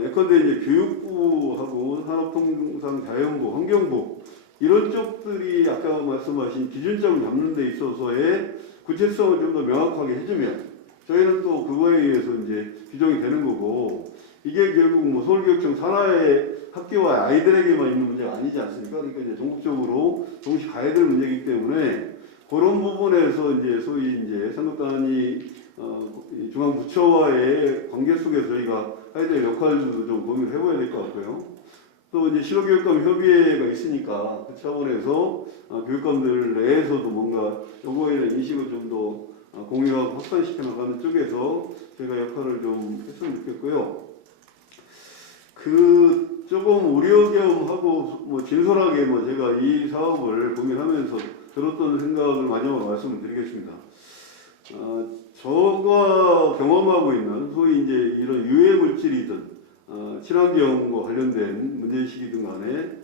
예컨대 이제 교육부하고 산업통상자연부, 환경부 이런 쪽들이 아까 말씀하신 기준점을 잡는 데 있어서의 구체성을 좀 더 명확하게 해주면 저희는 또 그거에 의해서 이제 규정이 되는 거고 이게 결국 뭐 서울교육청 산하의 학교와 아이들에게만 있는 문제가 아니지 않습니까? 그러니까 이제 전국적으로 동시에 가야 될 문제이기 때문에 그런 부분에서 이제 소위 이제 상급단위 중앙부처와의 관계 속에서 저희가 해야 될 역할도 좀 고민을 해봐야 될 것 같고요. 또 이제 실업교육감 협의회가 있으니까 그 차원에서 교육감들 내에서도 뭔가 요거에 대한 인식을 좀 더 공유하고 확산시켜 나가는 쪽에서 제가 역할을 좀 했으면 좋겠고요. 그 조금 우려 겸 하고 뭐 진솔하게 뭐 제가 이 사업을 고민하면서 들었던 생각을 마지막으로 말씀을 드리겠습니다. 저가 경험하고 있는 소위 이제 이런 유해 물질이든 친환경과 관련된 문제의식이든 간에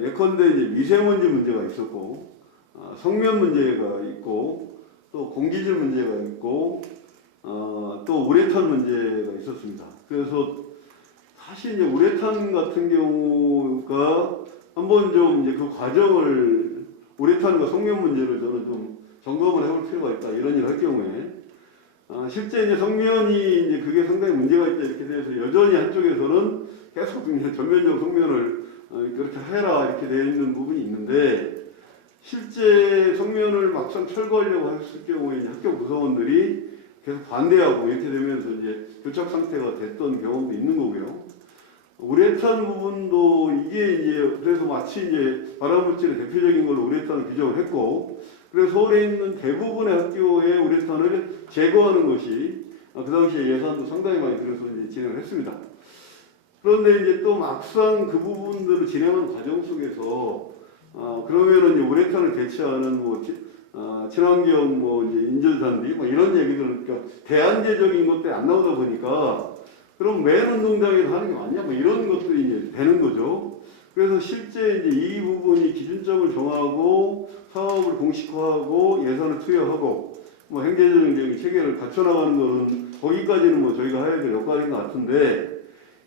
예컨대 이제 미세먼지 문제가 있었고 성면 문제가 있고 또 공기질 문제가 있고 또 우레탄 문제가 있었습니다. 그래서 사실 이제 우레탄 같은 경우가 한번 좀 이제 그 과정을 우레탄과 성면 문제를 저는 좀 점검을 해볼 필요가 있다 이런 일을 할 경우에 실제 이제 성면이 이제 그게 상당히 문제가 있다 이렇게 돼서 여전히 한쪽에서는 계속 이제 전면적 성면을 그렇게 해라 이렇게 되어 있는 부분이 있는데 실제 성면을 막상 철거하려고 했을 경우에 이제 학교 구성원들이 계속 반대하고 이렇게 되면서 이제 교착 상태가 됐던 경험도 있는 거고요. 우레탄 부분도 이게 이제 그래서 마치 이제 발화물질의 대표적인 걸로 우레탄을 규정을 했고 그래서 서울에 있는 대부분의 학교에 우레탄을 제거하는 것이 그 당시에 예산도 상당히 많이 들어서 이제 진행을 했습니다. 그런데 이제 또 막상 그 부분들을 진행하는 과정 속에서 그러면은 이제 우레탄을 대체하는 뭐 친환경 뭐 이제 인조잔디 뭐 이런 얘기들 그러니까 대안제적인 것들이 안 나오다 보니까 그럼 맨 운동장에서 하는 게 맞냐 뭐 이런 것들이 이제 되는 거죠. 그래서 실제 이제 이 부분이 기준점을 정하고 사업을 공식화하고 예산을 투여하고 뭐 행정적인 체계를 갖춰나가는 거는 거기까지는 뭐 저희가 해야 될 역할인 것 같은데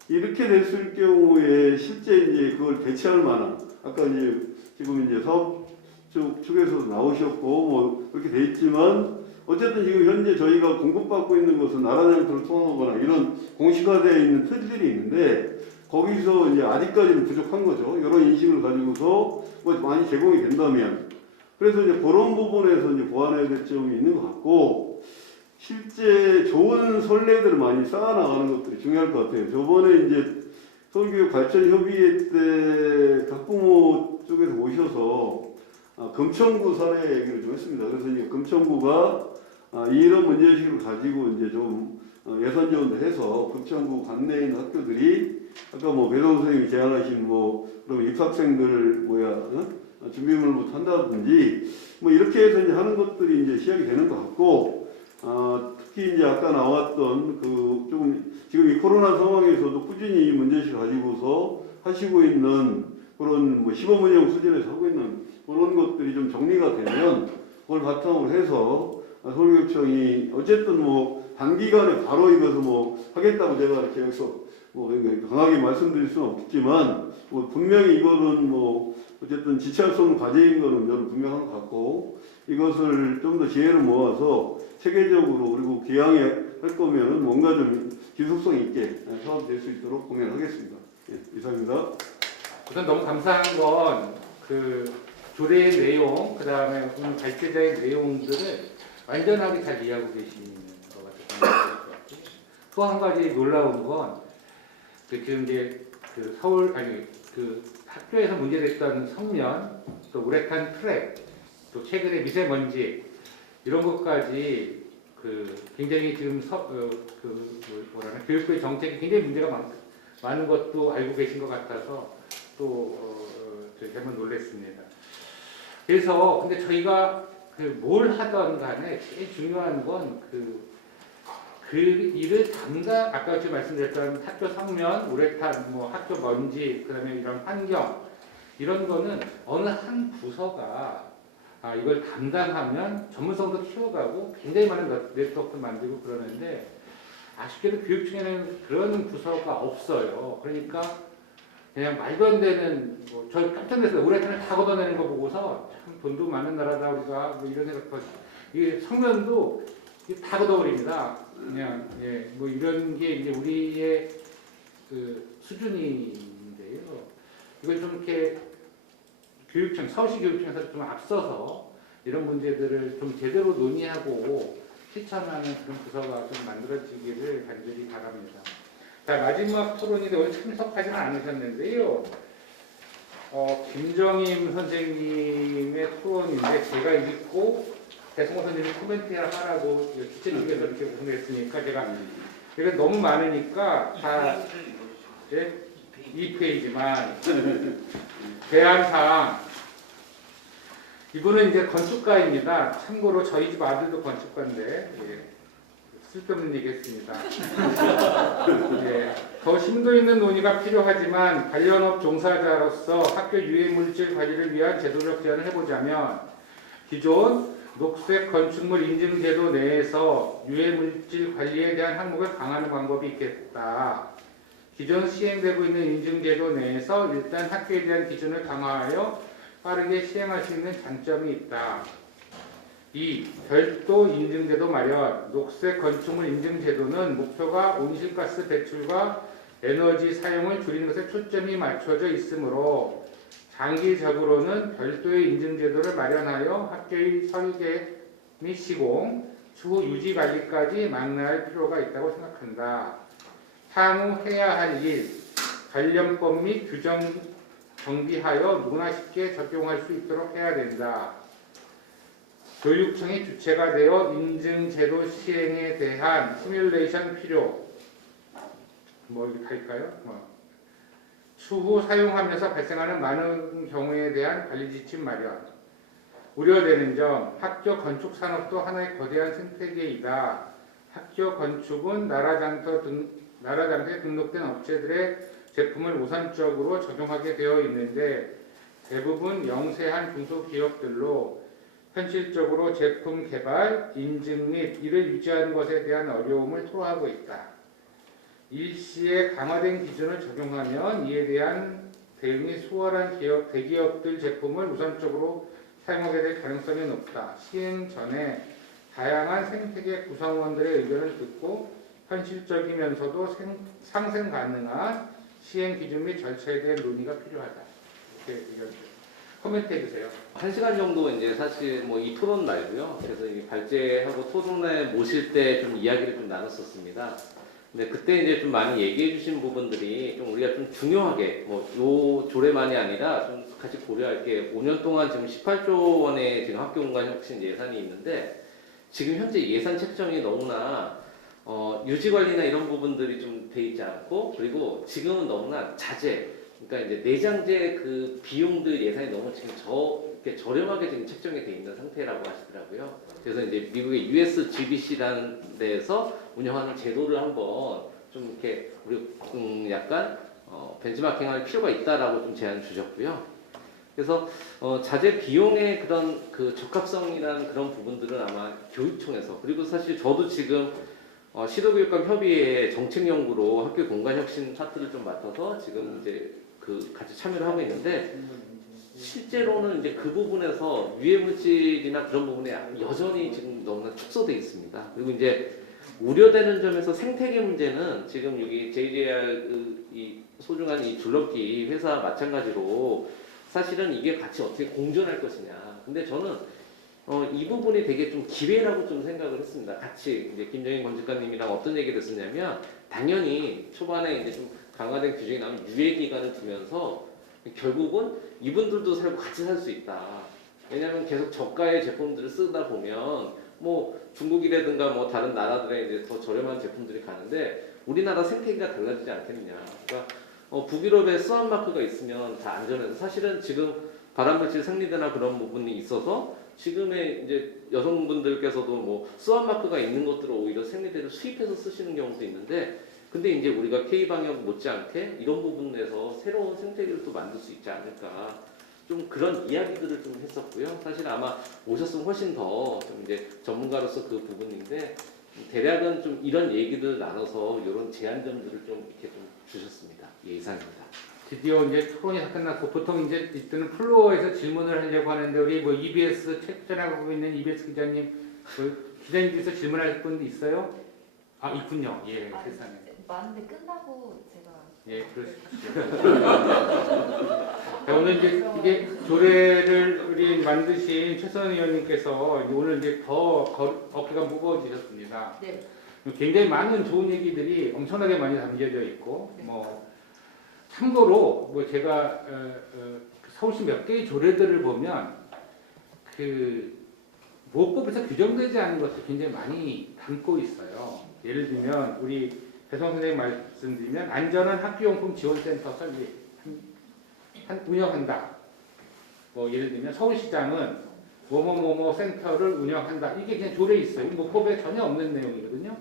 이렇게 됐을 경우에 실제 이제 그걸 대체할 만한 아까 이제 지금 이제 사업 측에서도 나오셨고 뭐 그렇게 돼 있지만 어쨌든 지금 현재 저희가 공급받고 있는 것은 나라장터를 통하거나 이런 공식화되어 있는 틀들이 있는데 거기서 이제 아직까지는 부족한 거죠. 이런 인식을 가지고서 뭐 많이 제공이 된다면 그래서 이제 그런 부분에서 이제 보완해야 될 점이 있는 것 같고 실제 좋은 선례들을 많이 쌓아나가는 것들이 중요할 것 같아요. 저번에 이제 서울교육발전협의회 때 학부모 쪽에서 오셔서 금천구 사례 얘기를 좀 했습니다. 그래서 이제 금천구가 이런 문제의식을 가지고 이제 좀 예산 지원도 해서 금천구 관내에 있는 학교들이 아까 뭐 배동 선생님이 제안하신 뭐 그럼 입학생들 준비물부터 한다든지 뭐 이렇게 해서 이제 하는 것들이 이제 시작이 되는 것 같고 특히 이제 아까 나왔던 그 조금 지금 이 코로나 상황에서도 꾸준히 이 문제의식을 가지고서 하시고 있는 그런 뭐 시범운영 수준에서 하고 있는 그런 것들이 좀 정리가 되면 그걸 바탕으로 해서 서울교육청이 어쨌든 뭐 단기간에 바로 이것을 뭐 하겠다고 제가 이렇게 여기서 뭐 강하게 말씀드릴 수는 없지만 뭐 분명히 이거는 뭐 어쨌든 지체할 수 없는 과제인 거는 저는 분명한 것 같고 이것을 좀 더 지혜를 모아서 체계적으로 그리고 기왕에 할 거면은 뭔가 좀 지속성 있게 사업될 수 있도록 고민하겠습니다. 예, 이상입니다. 우선 너무 감사한 건 그 조례의 내용, 그 다음에 발제자의 내용들을 완전하게 잘 이해하고 계시는 것 같아요. 또 한 가지 놀라운 건 지금 이제 그 그 학교에서 문제됐던 성면, 또 우레탄 트랩, 또 최근에 미세먼지 이런 것까지 그 굉장히 지금 교육부의 정책이 굉장히 문제가 많은 것도 알고 계신 것 같아서 또 저희가 한번 놀랐습니다. 그래서 근데 저희가 뭘 하던 간에 제일 중요한 건 그 일을 아까 지금 말씀드렸던 학교 성면, 우레탄, 뭐 학교 먼지, 그다음에 이런 환경 이런 거는 어느 한 부서가 이걸 담당하면 전문성도 키워가고 굉장히 많은 네트워크도 만들고 그러는데 아쉽게도 교육청에는 그런 부서가 없어요. 그러니까 그냥 말도 안 되는 저 깜짝 놀랐어요. 우레탄을 다 걷어내는 거 보고서 참 돈도 많은 나라다 우리가 뭐 이런 생각. 이게 성면도 다 걷어버립니다. 그냥 뭐 이런 게 이제 우리의 그 수준인데요. 이걸 좀 이렇게 교육청, 서울시 교육청에서 좀 앞서서 이런 문제들을 좀 제대로 논의하고 실천하는 그런 부서가 좀 만들어지기를 간절히 바랍니다. 자, 마지막 토론인데 오늘 참석하지는 않으셨는데요. 김정임 선생님의 토론인데 제가 읽고 배성호 선생님이 코멘트를 하라고 주최 측에서 이렇게 요청했으니까 제가 너무 많으니까 다 2페이지만 대안사항. 이분은 이제 건축가입니다. 참고로 저희 집 아들도 건축가인데 쓸데없는 얘기했습니다. 더 심도 있는 논의가 필요하지만 관련업 종사자로서 학교 유해물질 관리를 위한 제도적 제안을 해보자면 기존 녹색 건축물 인증제도 내에서 유해물질 관리에 대한 항목을 강화하는 방법이 있겠다. 기존 시행되고 있는 인증제도 내에서 일단 학교에 대한 기준을 강화하여 빠르게 시행할 수 있는 장점이 있다. 2. 별도 인증제도 마련. 녹색 건축물 인증제도는 목표가 온실가스 배출과 에너지 사용을 줄이는 것에 초점이 맞춰져 있으므로 장기적으로는 별도의 인증제도를 마련하여 학교의 설계 및 시공, 추후 유지 관리까지 망라할 필요가 있다고 생각한다. 향후 해야 할 일, 관련법 및 규정 정비하여 누구나 쉽게 적용할 수 있도록 해야 된다. 교육청이 주체가 되어 인증제도 시행에 대한 시뮬레이션 필요. 뭐 이렇게 할까요? 추후 사용하면서 발생하는 많은 경우에 대한 관리 지침 마련. 우려되는 점, 학교 건축 산업도 하나의 거대한 생태계이다. 학교 건축은 나라장터에 등록된 업체들의 제품을 우선적으로 적용하게 되어 있는데 대부분 영세한 중소기업들로 현실적으로 제품 개발, 인증 및 이를 유지하는 것에 대한 어려움을 토로하고 있다. 일시에 강화된 기준을 적용하면 이에 대한 대응이 수월한 대기업들 제품을 우선적으로 사용하게 될 가능성이 높다. 시행 전에 다양한 생태계 구성원들의 의견을 듣고 현실적이면서도 상생 가능한 시행 기준 및 절차에 대한 논의가 필요하다. 이렇게 의견 코멘트 해주세요. 1시간 정도 이제 사실 뭐 이 토론 말고요. 그래서 이 발제하고 토론에 모실 때 좀 이야기를 좀 나눴었습니다. 근데 그때 이제 좀 많이 얘기해 주신 부분들이 좀 우리가 좀 중요하게 뭐 요 조례만이 아니라 좀 같이 고려할 게 5년 동안 지금 18조 원의 지금 학교 공간 혁신 예산이 있는데 지금 현재 예산 책정이 너무나 유지 관리나 이런 부분들이 좀 돼 있지 않고 그리고 지금은 너무나 자재 그러니까 이제 내장재 그 비용들 예산이 너무 지금 이렇게 저렴하게 지금 책정이 돼 있는 상태라고 하시더라고요. 그래서 이제 미국의 USGBC라는 데에서 운영하는 제도를 한번 좀 이렇게 우리 약간 벤치마킹할 필요가 있다라고 좀 제안을 주셨고요. 그래서 자재 비용의 그런 그 적합성이라는 그런 부분들은 아마 교육청에서 그리고 사실 저도 지금 시도교육감 협의회 정책연구로 학교 공간혁신 파트를 좀 맡아서 지금 이제 그 같이 참여를 하고 있는데 실제로는 이제 그 부분에서 유해물질이나 그런 부분에 여전히 지금 너무나 축소돼 있습니다. 그리고 이제 우려되는 점에서 생태계 문제는 지금 여기 JJR 이 소중한 이 줄넘기 회사 마찬가지로 사실은 이게 같이 어떻게 공존할 것이냐. 근데 저는 이 부분이 되게 좀 기회라고 좀 생각을 했습니다. 같이 이제 김정인 건축가님이랑 어떤 얘기를 했었냐면 당연히 초반에 이제 좀 강화된 규정이 나오면 유예 기간을 두면서 결국은 이분들도 살고 같이 살 수 있다. 왜냐하면 계속 저가의 제품들을 쓰다 보면 뭐 중국이라든가 뭐 다른 나라들에 이제 더 저렴한 제품들이 가는데 우리나라 생태계가 달라지지 않겠느냐. 그러니까 북유럽에 스완 마크가 있으면 다 안전해서 사실은 지금 발암물질 생리대나 그런 부분이 있어서 지금의 이제 여성분들께서도 뭐 스완 마크가 있는 것들을 오히려 생리대를 수입해서 쓰시는 경우도 있는데 근데 이제 우리가 K방역 못지않게 이런 부분에서 새로운 생태계를 또 만들 수 있지 않을까 좀 그런 이야기들을 좀 했었고요. 사실 아마 오셨으면 훨씬 더 좀 이제 전문가로서 그 부분인데 대략은 좀 이런 얘기들 나눠서 이런 제안점들을 좀 이렇게 좀 주셨습니다. 예, 이상입니다. 드디어 이제 토론이 다 끝났고 보통 이제 이때는 플로어에서 질문을 하려고 하는데 우리 뭐 EBS 책전하고 있는 EBS 기자님 기자님께서 질문할 분 있어요? 아 있군요. 예, 세상에. 많은데 끝나고 제가 예, 그러십시오. 오늘 이제 이게 조례를 우리 만드신 최선 의원님께서 오늘 이제 더 어깨가 무거워지셨습니다. 네. 굉장히 많은 좋은 얘기들이 엄청나게 많이 담겨져 있고 뭐 참고로 뭐 제가 서울시 몇 개의 조례들을 보면 그 보호법에서 규정되지 않은 것도 굉장히 많이 담고 있어요. 예를 들면 우리 배성 선생님 말씀드리면 안전한 학교용품 지원센터 설립 운영한다. 뭐 예를 들면 서울시장은 뭐뭐뭐뭐 센터를 운영한다. 이게 그냥 조례에 있어요. 뭐 법에 전혀 없는 내용이거든요.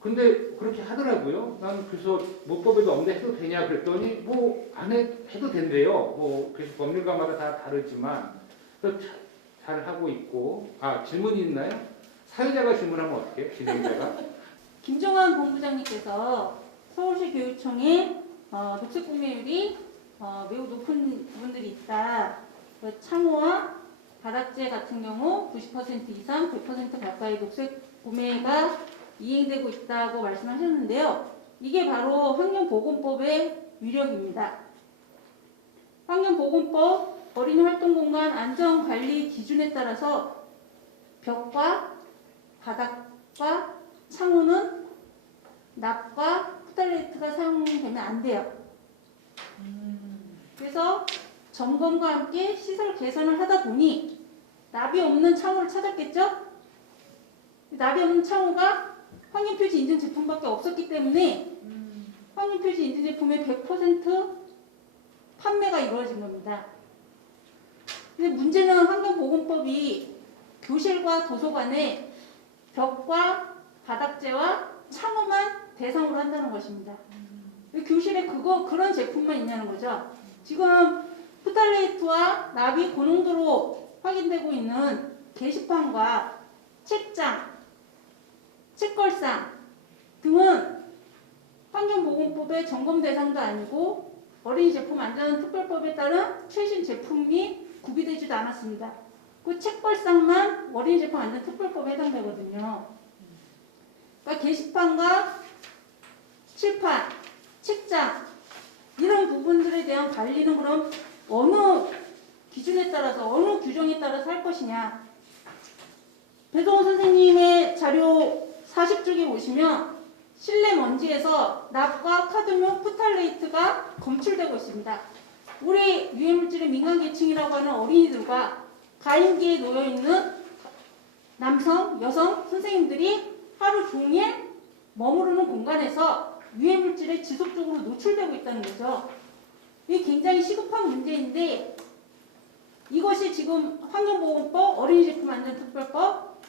근데 그렇게 하더라고요. 난 그래서 뭐 법에도 없는데 해도 되냐 그랬더니 뭐 안 해도 된대요. 뭐 그래서 법률가마다 다 다르지만 잘 하고 있고. 질문이 있나요? 사회자가 질문하면 어떻게? 진행자가? 김종환 본부장님께서 서울시 교육청에 녹색 구매율이 매우 높은 부분들이 있다. 창호와 바닥재 같은 경우 90% 이상, 100% 가까이 녹색 구매가 이행되고 있다고 말씀하셨는데요. 이게 바로 환경보건법의 위력입니다. 환경보건법 어린이 활동공간 안전관리 기준에 따라서 벽과 바닥과 창호는 납과 포탈레이트가 사용되면 안 돼요. 그래서 점검과 함께 시설 개선을 하다 보니 납이 없는 창호를 찾았겠죠? 납이 없는 창호가 환경표시 인증 제품밖에 없었기 때문에 환경표시 인증 제품의 100% 판매가 이루어진 겁니다. 근데 문제는 환경보건법이 교실과 도서관에 벽과 바닥재와 창호만 대상으로 한다는 것입니다. 교실에 그런 제품만 있냐는 거죠. 지금 포탈레이트와 납이 고농도로 확인되고 있는 게시판과 책장, 책걸상 등은 환경보건법의 점검 대상도 아니고 어린이 제품 안전특별법에 따른 최신 제품이 구비되지도 않았습니다. 그 책걸상만 어린이 제품 안전특별법에 해당되거든요. 그러니까 게시판과 칠판, 책장 이런 부분들에 대한 관리는 그럼 어느 기준에 따라서 어느 규정에 따라서 할 것이냐. 배동호 선생님의 자료 40쪽에 보시면 실내 먼지에서 납과 카드뮴, 포탈레이트가 검출되고 있습니다. 우리 유해물질의 민간계층이라고 하는 어린이들과 가임기에 놓여있는 남성, 여성 선생님들이 하루 종일 머무르는 공간에서 유해물질에 지속적으로 노출되고 있다는 거죠. 이게 굉장히 시급한 문제인데 이것이 지금 환경보건법, 어린이제품안전특별법,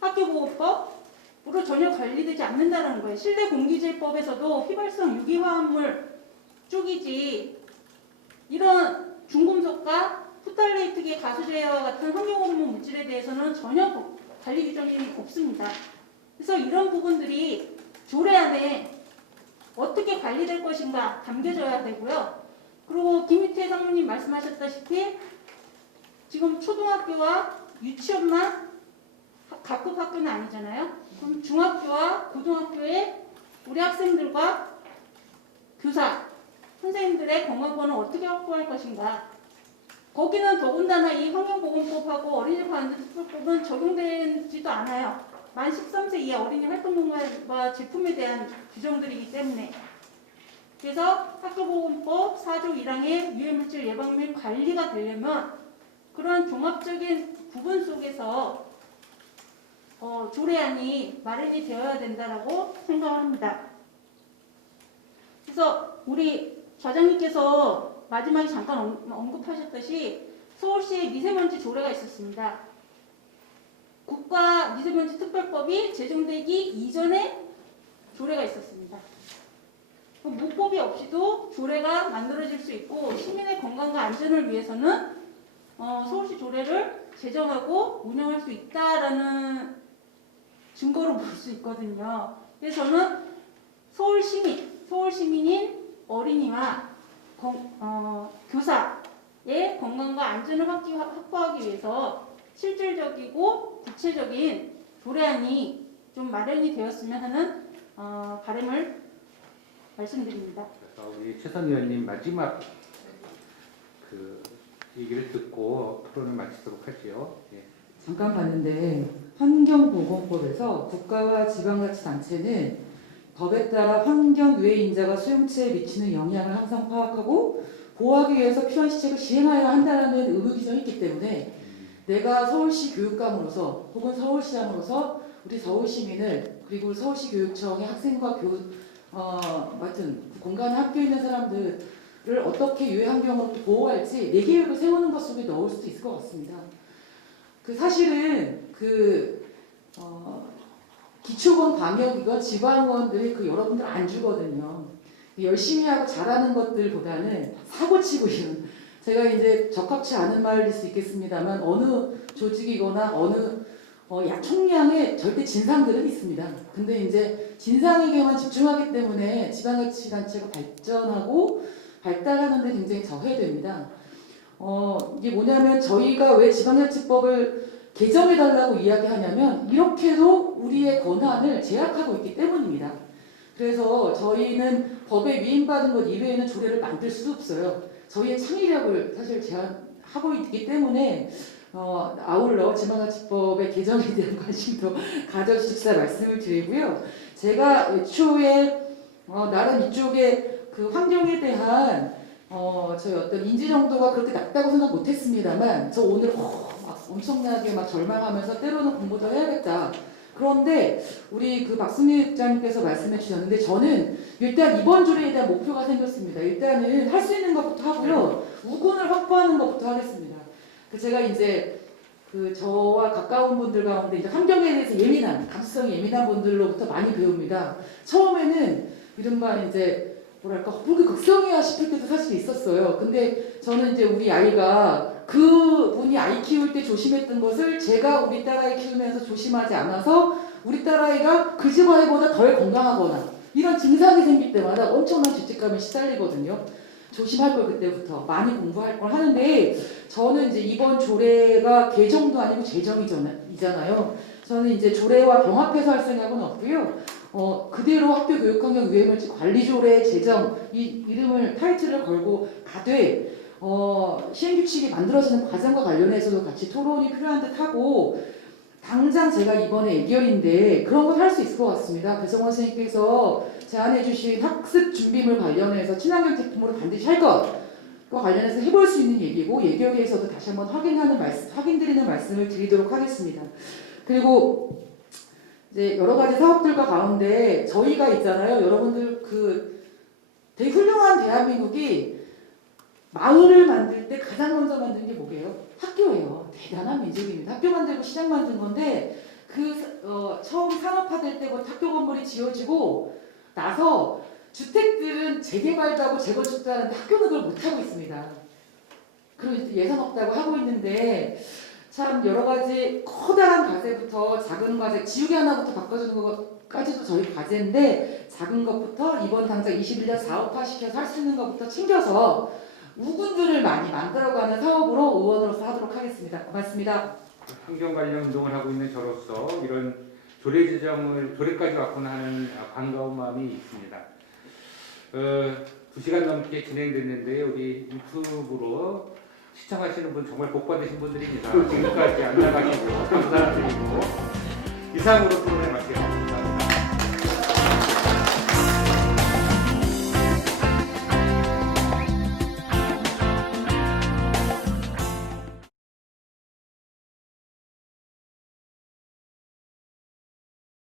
학교보건법으로 전혀 관리되지 않는다는 거예요. 실내공기질법에서도 휘발성 유기화합물 쪽이지 이런 중금속과 포탈레이트계 가수제와 같은 환경호르몬 물질에 대해서는 전혀 관리 규정이 없습니다. 그래서 이런 부분들이 조례 안에 어떻게 관리될 것인가 담겨져야 되고요. 그리고 김희태 상무님 말씀하셨다시피 지금 초등학교와 유치원만 각급 학교는 아니잖아요. 그럼 중학교와 고등학교의 우리 학생들과 교사, 선생님들의 건강권을 어떻게 확보할 것인가. 거기는 더군다나 이 환경보건법하고 어린이집 안전특별법은 적용되지도 않아요. 만 13세 이하 어린이 활동공간과 제품에 대한 규정들이기 때문에. 그래서 학교보건법 4조 1항의 유해물질 예방 및 관리가 되려면 그런 종합적인 부분 속에서 조례안이 마련이 되어야 된다라고 생각합니다. 그래서 우리 좌장님께서 마지막에 잠깐 언급하셨듯이 서울시에 미세먼지 조례가 있었습니다. 국가 미세먼지 특별법이 제정되기 이전에 조례가 있었습니다. 무법이 없이도 조례가 만들어질 수 있고 시민의 건강과 안전을 위해서는 서울시 조례를 제정하고 운영할 수 있다라는 증거로 볼 수 있거든요. 그래서 저는 서울 시민인 어린이와 교사의 건강과 안전을 확보하기 위해서 실질적이고 구체적인 조례안이 좀 마련이 되었으면 하는 바람을 말씀드립니다. 그래서 우리 최선 의원님 마지막 그 얘기를 듣고 토론을 마치도록 할게요. 예. 잠깐 봤는데 환경보건법에서 국가와 지방자치단체는 법에 따라 환경 유해 인자가 수용체에 미치는 영향을 항상 파악하고 보호하기 위해서 필요한 시책을 시행하여야 한다는 의무 규정이 있기 때문에 내가 서울시 교육감으로서 혹은 서울시장으로서 우리 서울시민을 그리고 서울시 교육청의 학생과 하여튼 공간에 학교에 있는 사람들을 어떻게 유해 환경으로 보호할지 내 계획을 세우는 것 속에 넣을 수도 있을 것 같습니다. 사실은 기초권, 광역이건 지방원들이 여러분들 안 주거든요. 열심히 하고 잘하는 것들보다는 사고치고 이런, 제가 이제 적합치 않은 말일 수 있겠습니다만 어느 조직이거나 어느 총량의 절대 진상들은 있습니다. 근데 이제 진상에게만 집중하기 때문에 지방자치단체가 발전하고 발달하는 데 굉장히 저해됩니다. 이게 뭐냐면 저희가 왜 지방자치법을 개정해달라고 이야기하냐면 이렇게도 우리의 권한을 제약하고 있기 때문입니다. 그래서 저희는 법에 위임받은 것 이외에는 조례를 만들 수 없어요. 저희의 창의력을 사실 제한하고 있기 때문에 아울러 지방자치법의 개정에 대한 관심도 가져주십사 말씀을 드리고요. 제가 애초에 나름 이쪽에 환경에 대한 저희 어떤 인지 정도가 그렇게 낮다고 생각 못했습니다만 저 오늘 엄청나게 막 절망하면서 때로는 공부도 해야겠다. 그런데 우리 박순희 국장님께서 말씀해 주셨는데 저는 일단 이번 조례에 대한 목표가 생겼습니다. 일단은 할 수 있는 것부터 하고요. 우군을 확보하는 것부터 하겠습니다. 제가 이제 저와 가까운 분들 가운데 이제 환경에 대해서 감수성이 예민한 분들로부터 많이 배웁니다. 처음에는 이른바 이제 뭐랄까 그렇게 극성이야 싶을 때도 사실 있었어요. 근데 저는 이제 우리 아이가 그분이 아이 키울 때 조심했던 것을 제가 우리 딸아이 키우면서 조심하지 않아서 우리 딸아이가 그 집 아이보다 덜 건강하거나 이런 증상이 생길 때마다 엄청난 죄책감에 시달리거든요. 조심할 걸 그때부터 많이 공부할 걸 하는데 저는 이제 이번 조례가 개정도 아니고 제정이잖아요. 저는 이제 조례와 병합해서 할 생각은 없고요. 그대로 학교 교육환경 유해물질 관리조례 제정 이 이름을 타이틀을 걸고 가되 시행규칙이 만들어지는 과정과 관련해서도 같이 토론이 필요한 듯하고 당장 제가 이번에 예결인데 그런 걸 할 수 있을 것 같습니다. 배성원 선생님께서 제안해 주신 학습 준비물 관련해서 친환경 제품으로 반드시 할 것과 관련해서 해볼 수 있는 얘기고 예결위에서도 다시 한번 확인드리는 말씀을 드리도록 하겠습니다. 그리고 이제 여러 가지 사업들과 가운데 저희가 있잖아요. 여러분들 되게 훌륭한 대한민국이 마을을 만들 때 가장 먼저 만든 게 뭐게요? 학교예요. 대단한 민족입니다. 학교 만들고 시장 만든 건데 처음 산업화될 때부터 학교 건물이 지어지고 나서 주택들은 재개발도 하고 재건축도 하는데 학교는 그걸 못하고 있습니다. 그리고 예산 없다고 하고 있는데 참 여러 가지 커다란 과제부터 작은 과제, 지우개 하나부터 바꿔주는 것까지도 저희 과제인데 작은 것부터 이번 당장 21년 사업화 시켜서 할 수 있는 것부터 챙겨서 우군들을 많이 만들어가는 사업으로 의원으로서 하도록 하겠습니다. 고맙습니다. 환경 관련 운동을 하고 있는 저로서 이런 조례 지정을 조례까지 왔구나 하는 반가운 마음이 있습니다. 2시간 넘게 진행됐는데 우리 유튜브로 시청하시는 분 정말 복 받으신 분들입니다. 지금까지 안 나가시고 감사드리고 이상으로